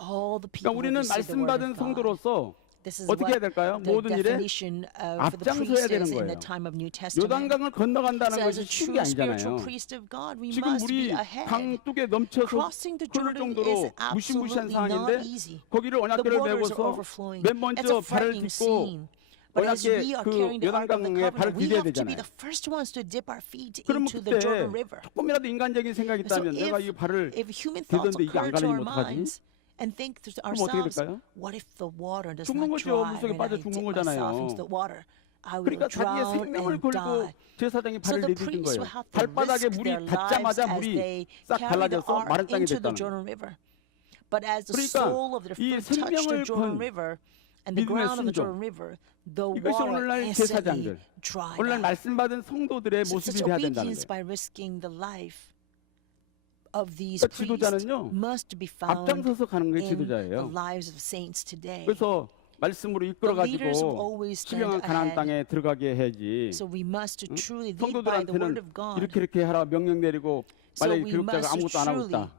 all the 그러니까 people who 우리는 receive the 말씀 word 받은 of God. 성도로서 This is 어떻게 해야 what 될까요? the 모든 일에 definition for the 앞장서야 priest 되는 is in 거예요. the time of New Testament. 요단강을 건너간다는 So as 것이 a 쉬운 true 게 spiritual 아니잖아요. priest of God, we 지금 must be 물이 ahead. 강둑에 넘쳐서 Crossing the 흐를 Jordan 정도로 is 무시무시한 absolutely 상황인데 not easy. 거기를 The 언약궤를 waters are 메고서 overflowing. 맨 It's 먼저 a 발을 frightening 딛고 scene. But as 언약궤 we are 그 carrying the Ark of the 요단강에 발을 Covenant, we 디뎌야 have to be 되잖아요. the first ones to dip our feet 그러면 into the Jordan 그때 River. 조금이라도 인간적인 생각이 So 있다면 내가 이 발을 if human thoughts 디뎠는데 이게 안 occur to our 가리면 어떡하지? minds and think to 그럼 어떻게 ourselves, 될까요? what if the water does 죽는 not 거죠. dry 물속에 when 빠져 I 죽는 dip 거잖아요. myself into the water? I will 그러니까 자기의 drown 생명을 and 걸고 die. 제사장이 So 발을 the 내딛은 priests 거예요. will have to 발바닥에 risk 물이 their lives 닿자마자 as 물이 they 싹 carry the 갈라져서 ark 마른 땅이 into the 됐다는 거예요. Jordan River. But as the 그러니까 sole of their 이 foot touched the 생명을 Jordan 건 River and the 믿음의 ground of the 순종. Jordan River, the 이것이 water 오늘날 instantly 제사장들, dried 오늘날 up. 말씀 받은 성도들의 So such 모습이 돼야 된다는 obedience 거예요. by risking the life of these 그러니까 priests 지도자는요, must be found 앞장서서 가는 게 in the 지도자예요. lives of saints today. 그래서 말씀으로 이끌어 leaders will 가지고 always stand 수령한 가나안 ahead. 땅에 들어가게 해야지. So we must truly lead by the word 성도들한테는 of God. 이렇게 하라 명령 내리고 So 만약에 we 교육자가 must 아무것도 안 하고 truly 있다.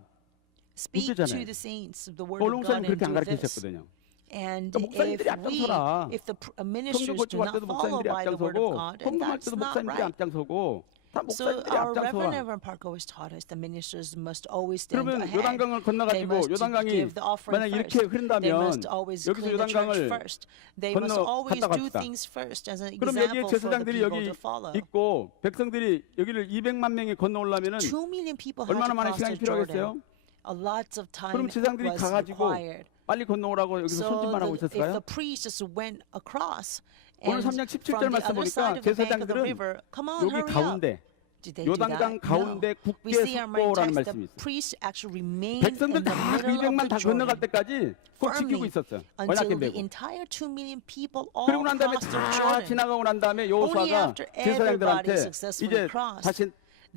Speak to 문제잖아요. the saints of the word of God 목사님 and 그렇게 안 do 가르쳐 this. 주셨거든요. And 그러니까 목사님들이 앞장서라. if the 성도 ministers do 거쳐갈 not 때도 follow 목사님들이 by the word of 앞장서고 God, and 헌금할 that's 때도 not 목사님들이 right. 앞장서고 다 So 목사님들이 our 앞장서라. Reverend Park always taught us the ministers must always stand 그러면 ahead. 요단강을 They 건너가지고 must 요단강이 give the offering 만약 이렇게 first. They 흐른다면 must always 여기서 clean the church 요단강을 first. They must always 건너갔다 do 갑시다. things first as an 그럼 여기에 example for the 제사장들이 people 여기 to follow. 있고 백성들이 여기를 200만 명이 건너오려면은 2 million people had 얼마나 to 많은 cross 시간이 the Jordan. 필요하겠어요? A lot of time 그럼 제사장들이 was 가가지고 required. 빨리 건너오라고 여기서 So 손짓만 하고 if the 있었을까요? priests just went across 오늘 and 3장 17절 from the 말씀 other 보니까 side of the bank of the 제사장들은 river, come on, 여기 hurry up. 가운데 Did they do that? 요단강 가운데 No. 굳게 We see our main 섰고라는 text, the 말씀이 있어요. priests actually remained in 백성들 the 다 middle 200만 of 다 the 건너갈 Jordan 때까지 꼭 지키고 firmly 있었어요. until 언약궤 the 메고. entire 2 million people all 그리고 난 다음에 crossed the 다 Jordan. 지나가고 난 다음에 Only 여호수아가 after 제사장들한테 everybody successfully 이제 crossed, 다시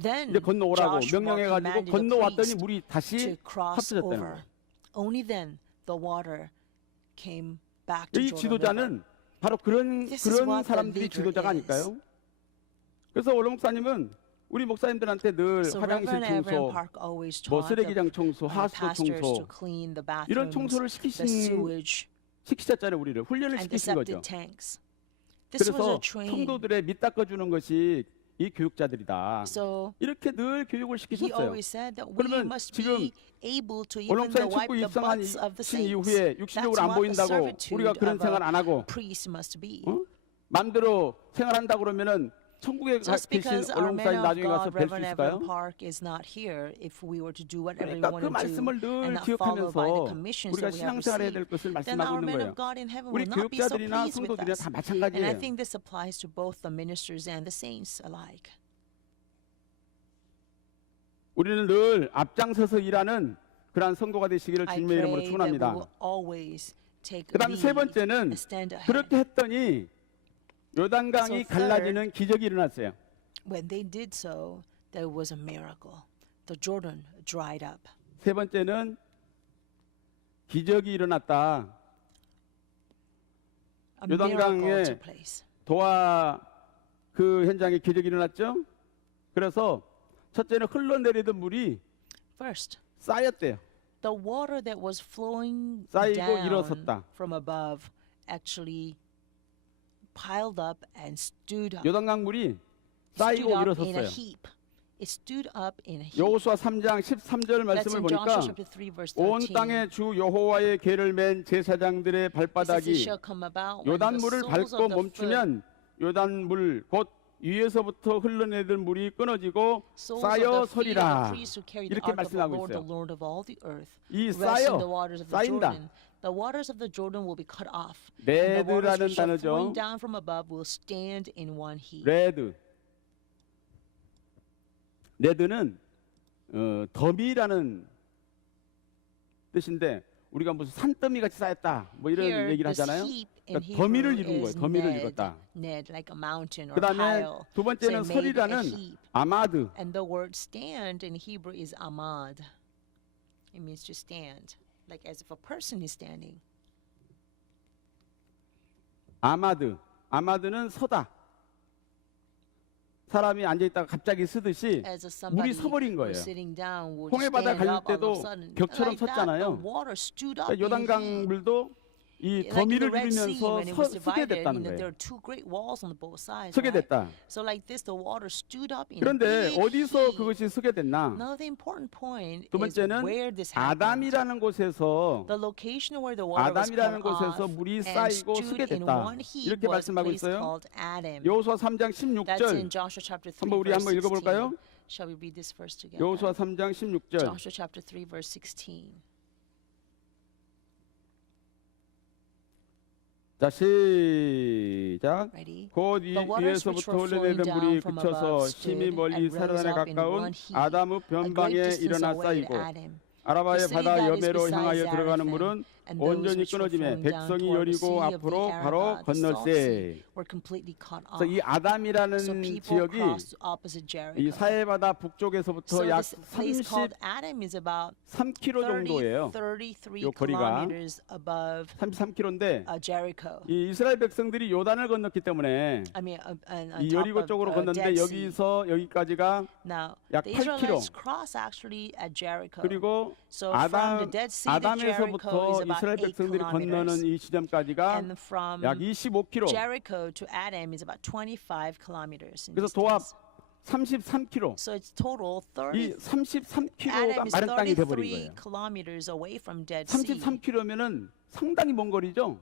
then 이제 건너오라고 Joshua 명령해가지고 commanded the 건너왔더니 priests 물이 to 다시 cross 합쳐졌다는 over. 거예요. Only then the water came back to 이 Jordan River. 지도자는 바로 그런 This is what the 사람들이 leader 지도자가 is. 아닐까요? 그래서 원로 목사님은 우리 목사님들한테 늘 So 화장실 Reverend 청소, Park always 뭐 taught the 쓰레기장 청소, 하수도 pastors to 청소 clean the 이런 bathrooms, 청소를 the sewage, 시키셨잖아요. 우리를 훈련을 and the 시키신 거죠. septic tanks. This was 그래서 a training. 성도들의 밑 닦아주는 것이 이 교육자들이다. So 이렇게 늘 교육을 he 시키셨어요. always said that we 그러면 must 지금 be able to even 원로목사님 wipe 직분 the butts of the 입성하신 saints. 이후에 육신적으로 안 That's what the 보인다고 servitude 우리가 그런 of 생활 안 하고 a priest must be. 마음대로 생활한다 그러면은 천국에 Just 계신 because our man 원로목사님 of 나중에 가서 God, 뵐 수 Reverend 있을까요? Evan Park is not here, if we were to do whatever we 그러니까 want 그 to do 말씀을 늘 and not follow by the 기억하면서 commissions 우리가 that we have 신앙생활 해야 될 received, 것을 then 말씀하고 our 있는 men 거예요. of God in heaven 우리 will not be so 교육자들이나 pleased with 성도들이나 us. 다 And I 마찬가지예요. think this applies to both the ministers and the saints alike. 우리는 늘 앞장서서 일하는 그러한 성도가 되시기를 I 주님의 이름으로 pray that we 축원합니다. will always take 그다음에 세 lead 번째는 and stand ahead. 그렇게 했더니 요단강이 So 갈라지는 기적이 일어났어요. When they did so, there was a miracle. The Jordan dried up. 세 번째는 기적이 일어났다. A miracle 요단강에 took place. 도하 그 현장에 기적이 일어났죠. 그래서 첫째는 흘러내리던 물이 First, 쌓였대요. the water that was flowing 쌓이고 down 일어섰다. from above actually piled up and stood up. 요단강 물이 Stood 쌓이고 up in a 일어섰어요. heap. It stood up in a heap. 여호수아 3장 13절 That's 말씀을 in Joshua 보니까 chapter 3 verse 온 13. 땅에 주 여호와의 궤를 맨 제사장들의 It says it 발바닥이 shall come about when the 요단물을 soles 밟고 of the foot, 멈추면 요단물 곧 위에서부터 흘러내던 물이 끊어지고 soles 쌓여 of the feet of the 서리라. priests who carried the 이렇게 ark of the 말씀하고 Lord, the 있어요. Lord of all the earth, 이 rest in the 쌓여 waters of the 쌓인다. Jordan. The waters of the Jordan will be cut off. And the waters 레드라는 which are 단어죠. flowing down from above will stand in one heap. 레드는 더미라는 뜻인데 우리가 무슨 산더미 같이 쌓였다 뭐 이런 Here, 얘기를 this 하잖아요. heap in 그러니까 더미를 Hebrew 이룬 거예요. is 더미를 ned, 이뤘다. ned like a mountain or 그다음에 pile. 두 So 번째는 it made a 설이라는 heap. 아마드. And the word stand in Hebrew is amad. It means to stand, like as if a person is standing. 아마드는 서다. 사람이 앉아 있다가 갑자기 쓰듯이 As if 물이 somebody 서버린 거예요. was sitting down would 홍해 바다 stand 갈릴 up all 때도 of a sudden. 벽처럼 Like that, 섰잖아요. the water stood up 그러니까 in a 요단강 heap. 물도 이 Like in 더미를 the Red Sea, 이루면서 when it was 서게 divided, 됐다는 there 거예요. are two great walls on the both sides. 서게 Right? 됐다. So like this, the water stood up in a 그런데 big 어디서 heap. 그것이 서게 됐나? Now the important point 두 is 번째는 where this happened. 아담이라는 곳에서 The location where the water was 아담이라는 cut 곳에서 off 물이 and 쌓이고 stood 서게 in 됐다. one heap 이렇게 was a 말씀하고 place 있어요. called Adam. 여호수아 3장 That's in 16절. Joshua chapter 3 한번 우리 verse 한번 16. 읽어볼까요? Shall we read this verse together? 여호수아 3장 16절. Joshua chapter 3 verse 16. 자 시작. Ready? 곧 The waters which 위에서부터 were flowing 흘러내던 물이 down from 그쳐서 above 심히 stood 멀리 and rose 사르단에 up in 가까운 one heap, 아담의 a great 변방에 distance 일어나 away at 쌓이고 Adam. 아라바의 The city 바다 that is 여매로 beside 향하여 들어가는 Zarethan 물은 And those 온전히 which were 끊어지매 flowing down 백성이 toward the sea 여리고 of the 앞으로 바로 Arabah, the Salt Sea, 건널세. were completely cut off. 그래서 이 So 아담이라는 people 지역이 crossed opposite 이 Jericho. 사해바다 북쪽에서부터 So 약 this place called Adam is about 33km 정도예요. 33 요 거리가 kilometers above 33km인데 Jericho. 이 이스라엘 백성들이 요단을 건넜기 때문에 I mean, on 이 top 여리고 of 쪽으로 Dead 건넜는데 Sea. 여기서 여기까지가 Now, 약 the 8km. Israelites cross actually at Jericho. 그리고 So from the Dead Sea to Jericho is 아담에서부터 about 이스라엘 8 백성들이 건너는 kilometers. 이 지점까지가 And from 약 25km. Jericho to Adam is about 25 kilometers in 그래서 도합 distance. 33km. So it's total 이 30. 33km가 Adam is 마른 땅이 돼버린 33 거예요. kilometers away from Dead Sea. 33km면은 상당히 먼 거리죠.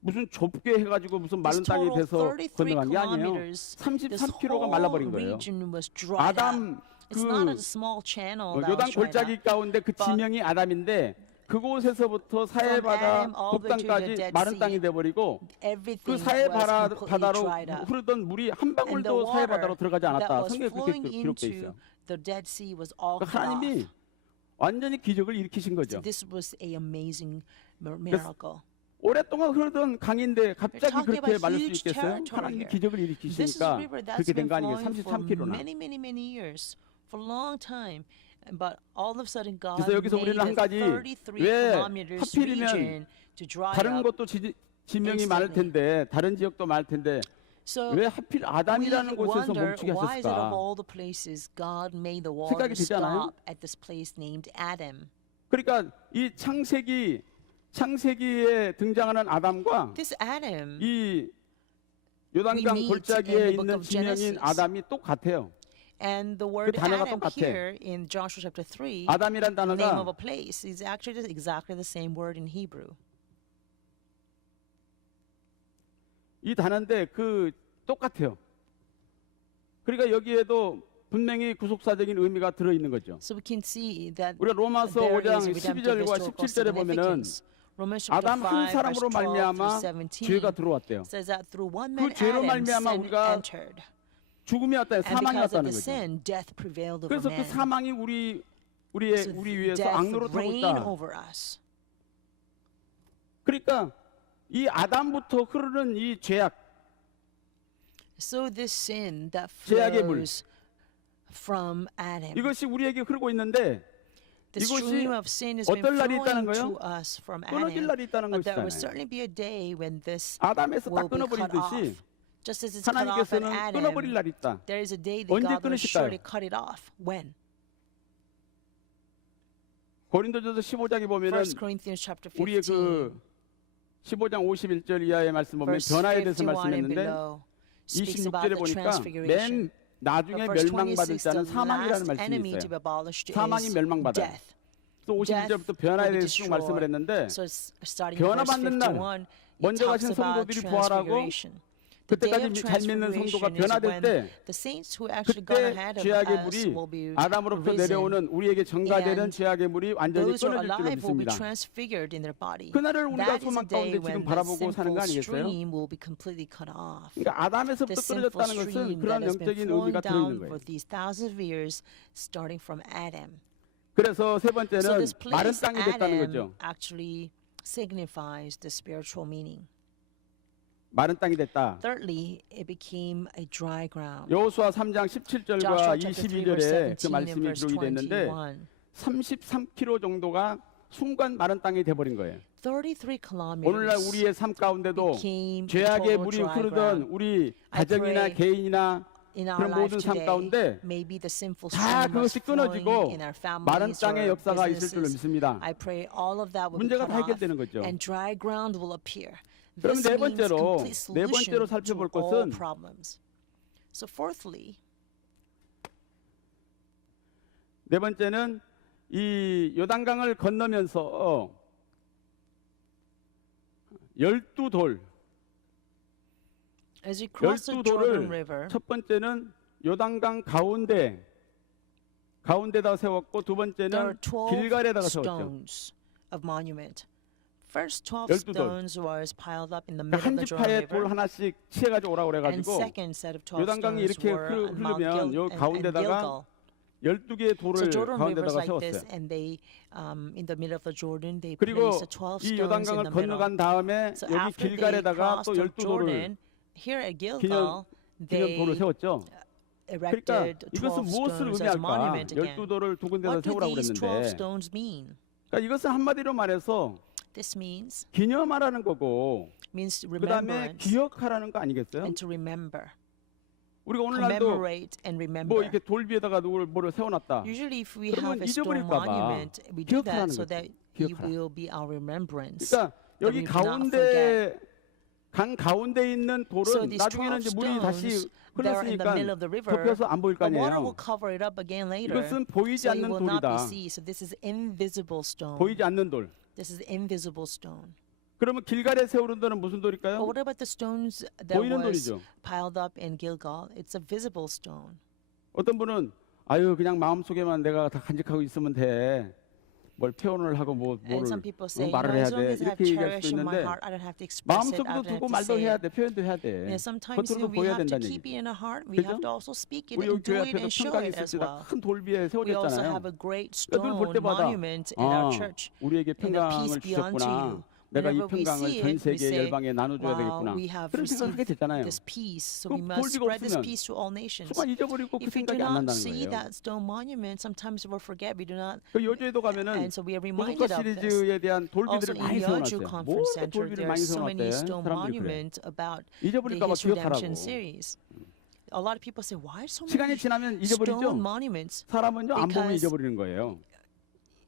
무슨 좁게 해가지고 무슨 마른 This 땅이 total 돼서 33 건너간 게 아니에요. kilometers. This 33km가 whole 말라버린 거예요. region was dried up. 아담 It's 그 not a small channel that 요단 was dried 골짜기 up. 가운데 그 But 지명이 아담인데 그곳에서부터 사해바다 Adam all the way to the 북단까지 Dead 마른 Sea, 땅이 돼버리고 그 Everything was completely 사해바다로 dried up. 흐르던 물이 한 And the 방울도 water 사해바다로 들어가지 that 않았다. was 성경에 그렇게 flowing 기록돼 into 있어요. the Dead Sea was all 그러니까 cut off. 하나님이 완전히 기적을 일으키신 So 거죠. this was a amazing miracle. 오랫동안 흐르던 강인데 갑자기 talking 그렇게 about 말릴 수 huge 있겠어요? territory 하나님이 here. 기적을 This is a 일으키시니까 river that's 그렇게 된 been 거 아니에요? flowing for 33km나. many years, for a long time. But all of a sudden God 그래서 여기서 made 우리는 한 a 가지 33 왜 kilometers 하필이면 region to dry 다른 up. 것도 지명이 많을 텐데 다른 지역도 많을 텐데 So 왜 하필 we 아담이라는 곳에서 wonder 멈추게 why is it of 하셨을까? all the places God made the water 생각이 되지 않아요? stop at this place named Adam. 그러니까 이 창세기에 등장하는 아담과 This Adam, 이 We 요단강 meet in 골짜기에 the book 있는 of 지명인 Genesis. 아담이 똑같아요. and the word 단어가 Adam 똑같아. here in Joshua chapter 3, 아담이란 the name of 단어가 a place, is actually just exactly the same word in Hebrew. 이 단어인데 그 똑같아요. 그러니까 여기에도 분명히 구속사적인 의미가 들어 있는 거죠. So we can see that 우리가 로마서 there 5장 is redemptive 12절과 historical 17절에 보면은 significance. Romans chapter 아담 한 5 verse 사람으로 12 말미암아 through 17 죄가 들어왔대요. says that through one man 그 죄로 Adam 말미암아 sin 우리가 entered. 죽음이 왔다, And 사망이 because of 왔다는 the 거죠. sin, death prevailed over 그래서 그 man. 사망이 우리 위에서 Death 악노릇하고 reigned 있다. over us. 그러니까 이 아담부터 흐르는 이 죄악, So this sin that 죄악의 물. flows from Adam, 이것이 우리에게 흐르고 있는데 the 이것이 stream of sin has been 어떨 날이 있다는 flowing to 거예요? us from 끊어질 Adam. 날이 있다는 But there will 것이잖아요. certainly be a day when this 아담에서 다 will be cut 끊어버리듯이 off. Just as it's cut off at 하나님께서는 Adam, 끊어버릴 날이 있다. there is a day that 언제 God will 끊으실까요? surely cut it off. When? 고린도전서 15장에 보면은 1 Corinthians chapter 우리의 15, 그 15장 51절 이하의 말씀 보면 verse 변화에 대해서 51 and 말씀했는데 below speaks about 26절에 the 보니까 transfiguration. 맨 나중에 But verse 멸망받을 26, 자는 the 사망이라는 last 말씀이 enemy to be 있어요. abolished 사망이 is 멸망받아요. death. 또 52절부터 변화에 대해서 쭉 말씀을 했는데 So it's starting in verse 변화받는 날, 51, it 먼저 talks 가신 about 성도들이 부활하고 transfiguration. The day of 그때까지 잘 믿는 성도가 transfiguration is 변화될 when 때 the saints who actually got 그때 ahead of 죄악의 us 물이 will be 아담으로부터 risen. 내려오는 우리에게 전가되는 and 죄악의 물이 완전히 Those who are 끊어질 줄로 alive will be 믿습니다. transfigured in their body. 그날을 우리가 That is 소망 a day 가운데 when 지금 the 바라보고 사는 거 sinful 아니겠어요? stream will be completely cut off. 그러니까 아담에서부터 The sinful 끊어졌다는 것은 stream 그런 that has been 영적인 flowing 의미가 down 들어있는 for 거예요. these thousands of years, starting from Adam. 그래서 세 So 번째는 this 마른 place 땅이 됐다는 Adam 거죠. actually signifies the spiritual meaning. 마른 땅이 됐다. Thirdly, it became a dry ground. 여호수아 3장 17절과 Joshua chapter 3 verse 22절에 그 17 and 말씀이 verse 기록이 됐는데 21. 33km 정도가 순간 마른 땅이 돼버린 거예요. 33 kilometers 오늘날 우리의 삶 가운데도 became a 죄악의 total 물이 dry 흐르던 ground. 우리 I 가정이나 pray 개인이나 In our 그런 life 모든 삶 today, 가운데 maybe the sinful 다 stream was 그것이 flowing 끊어지고 in our 마른 families 땅의 or 역사가 있을 줄로 businesses. 믿습니다. I pray all of that will be 문제가 cut 다 off 해결되는 거죠. and dry ground will appear. 그럼 This 네 means 번째로, complete 네 번째로 solution to 살펴볼 all 것은 problems. So fourthly, 네 번째는 이 요단강을 건너면서 12돌, as we cross the Jordan 12돌을 River, 첫 번째는 요단강 가운데다가 세웠고 두 there are 번째는 12 길갈에다가 세웠죠. stones of monument. First 12 12 돌. stones was piled up in the 그러니까 middle of 한 the Jordan 지파에 돌 River. 하나씩 치해가지고 오라고 And 그래가지고 second set of 12 요단강이 stones 이렇게 were on Mount 흐르면 요 and 가운데다가 Gilgal. 12개의 So 돌을 Jordan River's 가운데다가 like this, 세웠어요. and they, in the middle of the Jordan, they 그리고 placed 12 이 stones in 요단강을 the middle. 건너간 다음에 So 여기 after they 길갈에다가 또 crossed the 12돌을 Jordan, here at 기념 Gilgal, 기념돌을 they 세웠죠. 그러니까 erected 이것은 12 무엇을 stones as 의미할까? monument again. 12돌을 두 군데서 What do 세우라고 these 12 그랬는데 stones mean? 그러니까 이것은 한마디로 말해서 This 기념하라는 거고 means 그다음에 remembrance 기억하라는 거 아니겠어요? and to remember, 우리가 오늘날도 commemorate and 뭐 remember. 이렇게 돌 위에다가 뭐를 세워놨다. Usually, if we 그러면 have a stone 잊어버릴까 봐 monument, we do that 기억하라는 so 거죠. that it 기억하라. will be our remembrance. 그러니까 여기 we do not 가운데 강 가운데 있는 So 돌은 these 나중에는 12 이제 물이 다시 stones, they're in the 흘렀으니까 middle of the river. 덮여서 안 보일 거 The water 아니에요. will cover it up again later. 이것은 보이지 So it 않는 will not be 돌이다. seen. So this is invisible stone. 보이지 않는 돌. This is invisible stone. 그러면 길갈에 세우는 돌은 무슨 But 돌일까요? what about the stones that 보이는 was 돌이죠. piled up in Gilgal? It's a visible stone. 어떤 분은 아유 그냥 마음속에만 내가 다 간직하고 있으면 돼. 뭘 표현을 하고 And some people say, 말을 no, 해야 as long 돼. as I have 이렇게 얘기할 cherished 수도 in my 있는데 heart, I don't have to express it. I 마음속에도 don't have 두고 to 말도 say 해야 it. 돼. 표현도 해야 돼. Yeah, sometimes 겉으로도 we 보여야 have to 된다는 keep 얘기. it in our heart. We 그죠? have to also speak it 우리 and 여기 do 교회 it 앞에서 and show 평강이 it as 있습니다. well. 큰 돌 위에 We also have 세워졌잖아요. a great 그걸 볼 stone 때마다 monument in our church. 우리에게 and the peace 평강을 be unto 주셨구나. you. 내가 이 Whenever we 평강을 see 전 it, we 세계 say, 열방에 나눠줘야 wow, 되겠구나. we have 그런 생각을 하게 received 되잖아요. this peace, so 그 we must 돌비가 spread this 없으면 peace to all nations. 순간 잊어버리고 그 If we do 생각이 안 not 난다는 see 거예요. that stone monument, sometimes we'll forget. We do not, 그 여주에도 가면은 and so we are 고속가 reminded of this. 시리즈에 대한 Also 돌비들을 in 많이 Yeoju 세워놨어요. Conference 뭐 Center, 돌비를 there 많이 are so many 세워놨대. stone 사람들이 그래. monuments about the 잊어버릴까봐 His 기억하라고. Redemption series. A lot of people say, why so 시간이 many 지나면 stone 잊어버리죠. monuments? 사람은요 안 보면 Because 잊어버리는 거예요.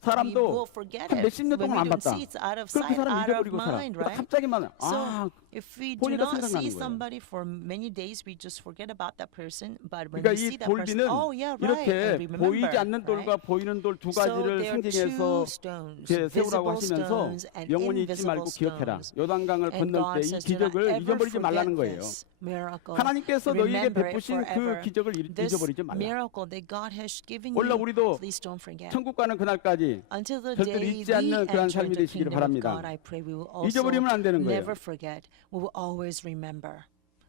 We 사람도 will forget 한 it 몇십 년 when we 동안 안 don't 봤다. see it's out of 그럼 그 sight, 사람 out of 잊어버리고 살아. mind, 그러다 right? 갑자기만 아 So if we do 보니까 not 생각나는 see 거예요. somebody for many days, we just forget about that person. But when 그러니까 we 이 see that person, 돌비는 oh yeah, right, 이렇게 and we remember, 보이지 않는 돌과 right? 보이는 돌 두 So 가지를 there are 상징해서 two stones, 이렇게 세우라고 visible 하시면서 stones and 영원히 잊지 invisible 말고 기억해라. stones. 요단강을 And 건널 God 때 이 says, do not 기적을 ever 잊어버리지 forget 말라는 거예요. this miracle. 하나님께서 너희에게 Remember it 베푸신 그 forever. 기적을 This 잊어버리지 말라. miracle that God has given 오늘날 you, 우리도 please don't forget. 천국 가는 그날까지 Until the 절대로 day 잊지 we 않는 그러한 enter 삶이 the 되시기를 kingdom of 바랍니다. God, I pray we will also 잊어버리면 안 되는 거예요. never forget. We will always remember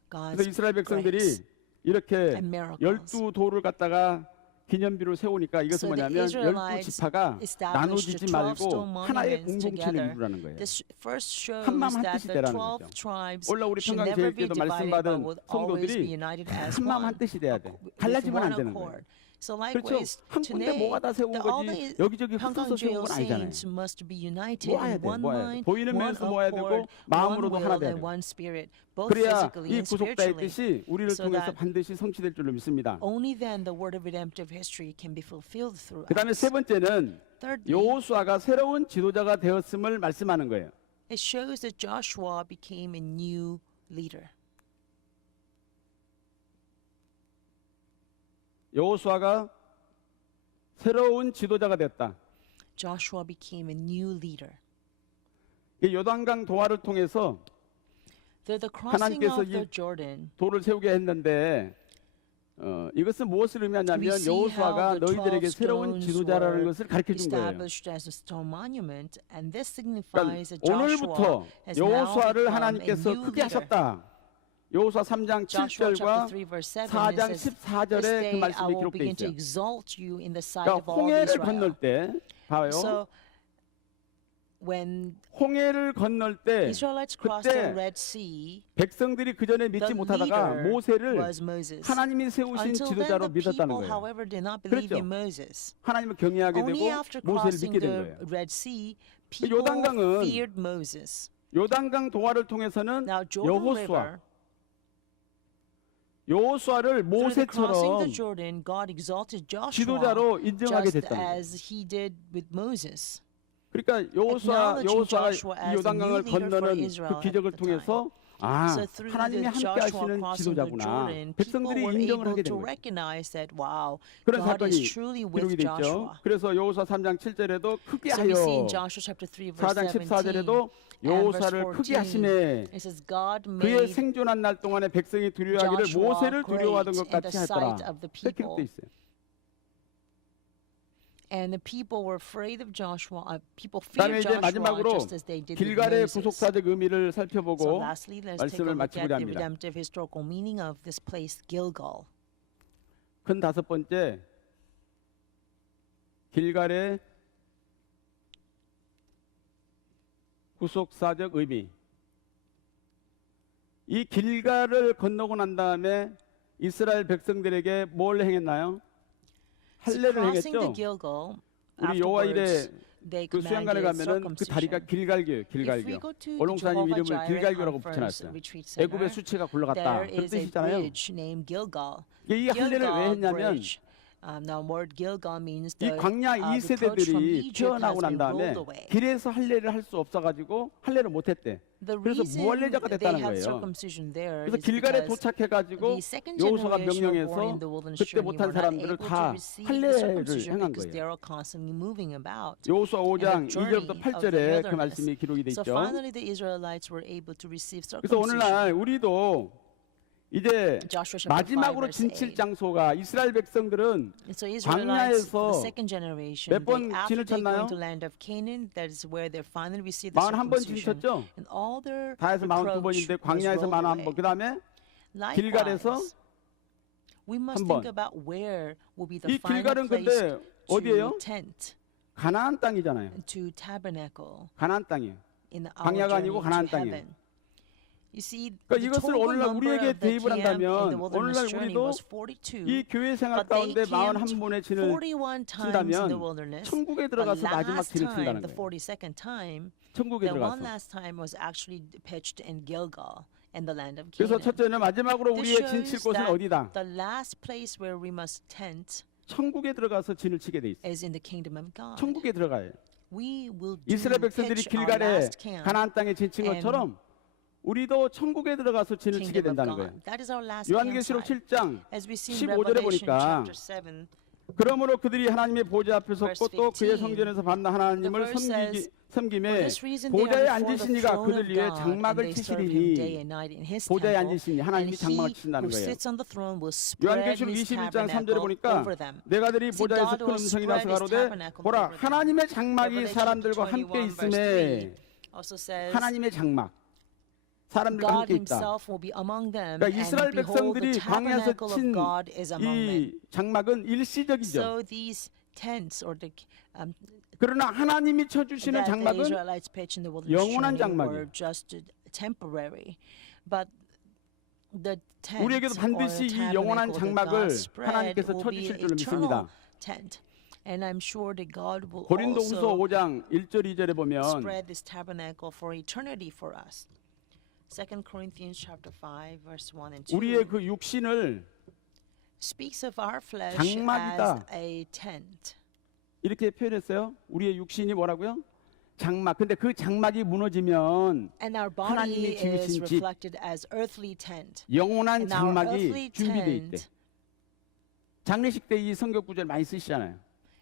그래서 God's 이스라엘 백성들이 grace 이렇게 and miracles. 12돌을 갖다가 기념비로 세우니까 이것은 So the 뭐냐면 Israelites 12지파가 established 나눠지지 the 12 말고 stone 하나의 monuments 공동체를 together. 이루라는 거예요. This first shows 한 마음 한 that 뜻이 the 되라는 12 거죠. tribes 원래 우리 should 평강 never 제일 be 때도 divided, but 말씀받은 would always be 성도들이 united as 한 마음 한 one, 뜻이 돼야 돼. with 갈라지면 one 안 되는 거예요. accord. So 그렇죠. likewise, 한 군데 today, 모아다 세운 all 거지 the 여기저기 흩어서 세운 평강주의 건 아니잖아요. saints must be united 모아야 in 돼, one 모아야 돼. mind, 보이는 one 면에서 모아야 되고 accord, one 마음으로도 하나 will 돼야 and 돼. one spirit, both 그래야 physically 이 and 구속자의 spiritually. 뜻이 우리를 so 통해서 that 반드시 성취될 줄로 믿습니다. Only then the word of redemptive history can be fulfilled through 그다음에 us. 세 번째는 Thirdly, 여호수아가 새로운 지도자가 되었음을 말씀하는 거예요. it shows that Joshua became a new leader. 여호수아가 새로운 지도자가 됐다. Joshua became a new leader. 이 요단강 도하를 통해서 Through the crossing 하나님께서 of the 이 Jordan, 도를 세우게 했는데 이것은 무엇을 의미하냐면 we see 여호수아가 how the 12 너희들에게 새로운 stones 지도자라는 were 것을 가르쳐 준 거예요. established as a stone monument, and this 그러니까 signifies that Joshua 오늘부터 has now 여호수아를 become a 하나님께서 new 크게 leader. 하셨다. 여호수아 3장 Joshua 7절과 chapter 3 verse 7 4장 it says, This 14절에 그 day I 말씀이 will 기록되어 begin to 있어요. exalt you in the sight 그러니까 of all 홍해를 Israel. 건널 때 봐요. So when 홍해를 건널 때 Israelites crossed the 그때 Red Sea, 백성들이 그 전에 믿지 the 못하다가 leader 모세를 was Moses. 하나님이 세우신 Until then, 지도자로 the 믿었다는 people, 거예요. however, did not believe 그렇죠. in Moses. 하나님을 경외하게 Only 되고 after 모세를 crossing 믿게 된 the 거예요. Red Sea, people 요단강은 feared Moses. 요단강 도하를 통해서는 Now Jordan 여호수아, River, 여호수아를 through the crossing the 모세처럼 Jordan, God exalted Joshua 지도자로 인정하게 just 됐다는 거예요. as he did with Moses. 그러니까 여호수아가 Joshua 이 as 요단강을 the new leader for 건너는 Israel 그 기적을 at the time. 통해서 아 So through 하나님이 the 함께 Joshua 하시는 crossing the 지도자구나. Jordan, people 백성들이 were 인정을 able 하게 된 to 거예요. recognize that wow, 그런 God 사건이 is truly with 기록이 돼 있죠. Joshua. 그래서 여호수아 3장 7절에도 크게 So we see 하여 in Joshua chapter 3 verse 4장 17 14절에도 and verse 여호수아를 크게 14, 하심에 it says God 그의 made 생존한 날 동안에 백성이 두려워하기를 Joshua 모세를 두려워하던 것 great in the 같이 sight 하더라. of the 그렇게 people. 기록돼 있어요. and the people were afraid of Joshua. People 그다음에 feared 이제 Joshua 마지막으로 just as they did with 길갈의 Moses. 구속사적 의미를 So 살펴보고 lastly, let's take a 말씀을 look at 마치고자 the 합니다. redemptive historical meaning of this place, Gilgal. 큰 다섯 번째 길갈의 구속사적 의미. 이 길갈을 건너고 난 다음에 이스라엘 백성들에게 뭘 행했나요? 할례를 행했죠. 우리 여호와 일에 그 수양관에 가면은 그 다리가 길갈교예요. 길갈교. 올롱사님 이름을 길갈교라고 붙여놨어요. 애굽의 수치가 굴러갔다. 그런 뜻이잖아요. 이 할례를 왜 했냐면 이 광야 2세대들이 태어나고 난 다음에 길에서 할례를 할 수 없어가지고 할례를 못했대. 그래서 무할례자가 됐다는 거예요. 그래서 길갈에 도착해가지고 여호수아가 명령해서 그때 못한 사람들을 다 할례를 행한 거예요. 여호수아 5장 2절부터 8절에 그 말씀이 기록이 돼 있죠. 그래서 오늘날 우리도 이제 마지막으로 진칠 장소가 이스라엘 백성들은 광야에서 몇 번 진을 쳤나요? 41번 진쳤죠? 다 해서 42번인데 광야에서 41번, 그 다음에 길갈에서 한 번. 이 길갈은 근데 어디예요? 가나안 땅이잖아요. 가나안 땅이에요. 광야가 아니고 가나안 땅이에요. 그러니까 이것을 오늘날 우리에게 대입을 한다면 오늘날 우리도 이 교회 생활 가운데 41번의 진을 친다면 천국에 들어가서 마지막 진을 친다는 거예요. 천국에 들어가서. 그래서 첫째는 마지막으로 우리의 진 칠 곳은 어디다? 천국에 들어가서 진을 치게 돼 있어요. 천국에 들어가요. 이스라엘 백성들이 길갈에 가나안 땅에 진 친 것처럼 우리도 천국에 들어가서 진을 치게 된다는 거예요. 요한계시록 7장 15절에 보니까 그러므로 그들이 하나님의 보좌 앞에 섰고 또 그의 성전에서 받는 하나님을 섬김에 보좌에 앉으신 이가 그들 위에 장막을 치시리니 보좌에 앉으신 이 하나님이 장막을 치신다는 거예요. 요한계시록 21장 3절에 보니까 내가 들이 보좌에서 큰 음성이 나서 가로되 보라 하나님의 장막이 사람들과 함께 있음에 하나님의 장막 사람들과 함께 있다. 그러니까 이스라엘 백성들이 광야에서 친 이 장막은 일시적이죠. 그러나 하나님이 쳐주시는 장막은 영원한 장막이에요. 우리에게도 반드시 이 영원한 장막을 하나님께서 쳐주실 줄 믿습니다. 고린도후서 5장 1절 2절에 보면 Second Corinthians chapter 5 verse 1 and 2 우리의 그 육신을 speaks of our flesh 장막이다. as a tent. 이렇게 표현했어요. 우리의 육신이 뭐라고요? 장막. 근데 그 장막이 무너지면 And our 하나님이 body is 지으신 집, reflected as earthly tent. 영원한 And our 장막이 earthly 준비되어 있대. tent 장례식 때 이 성경 구절 많이 쓰시잖아요.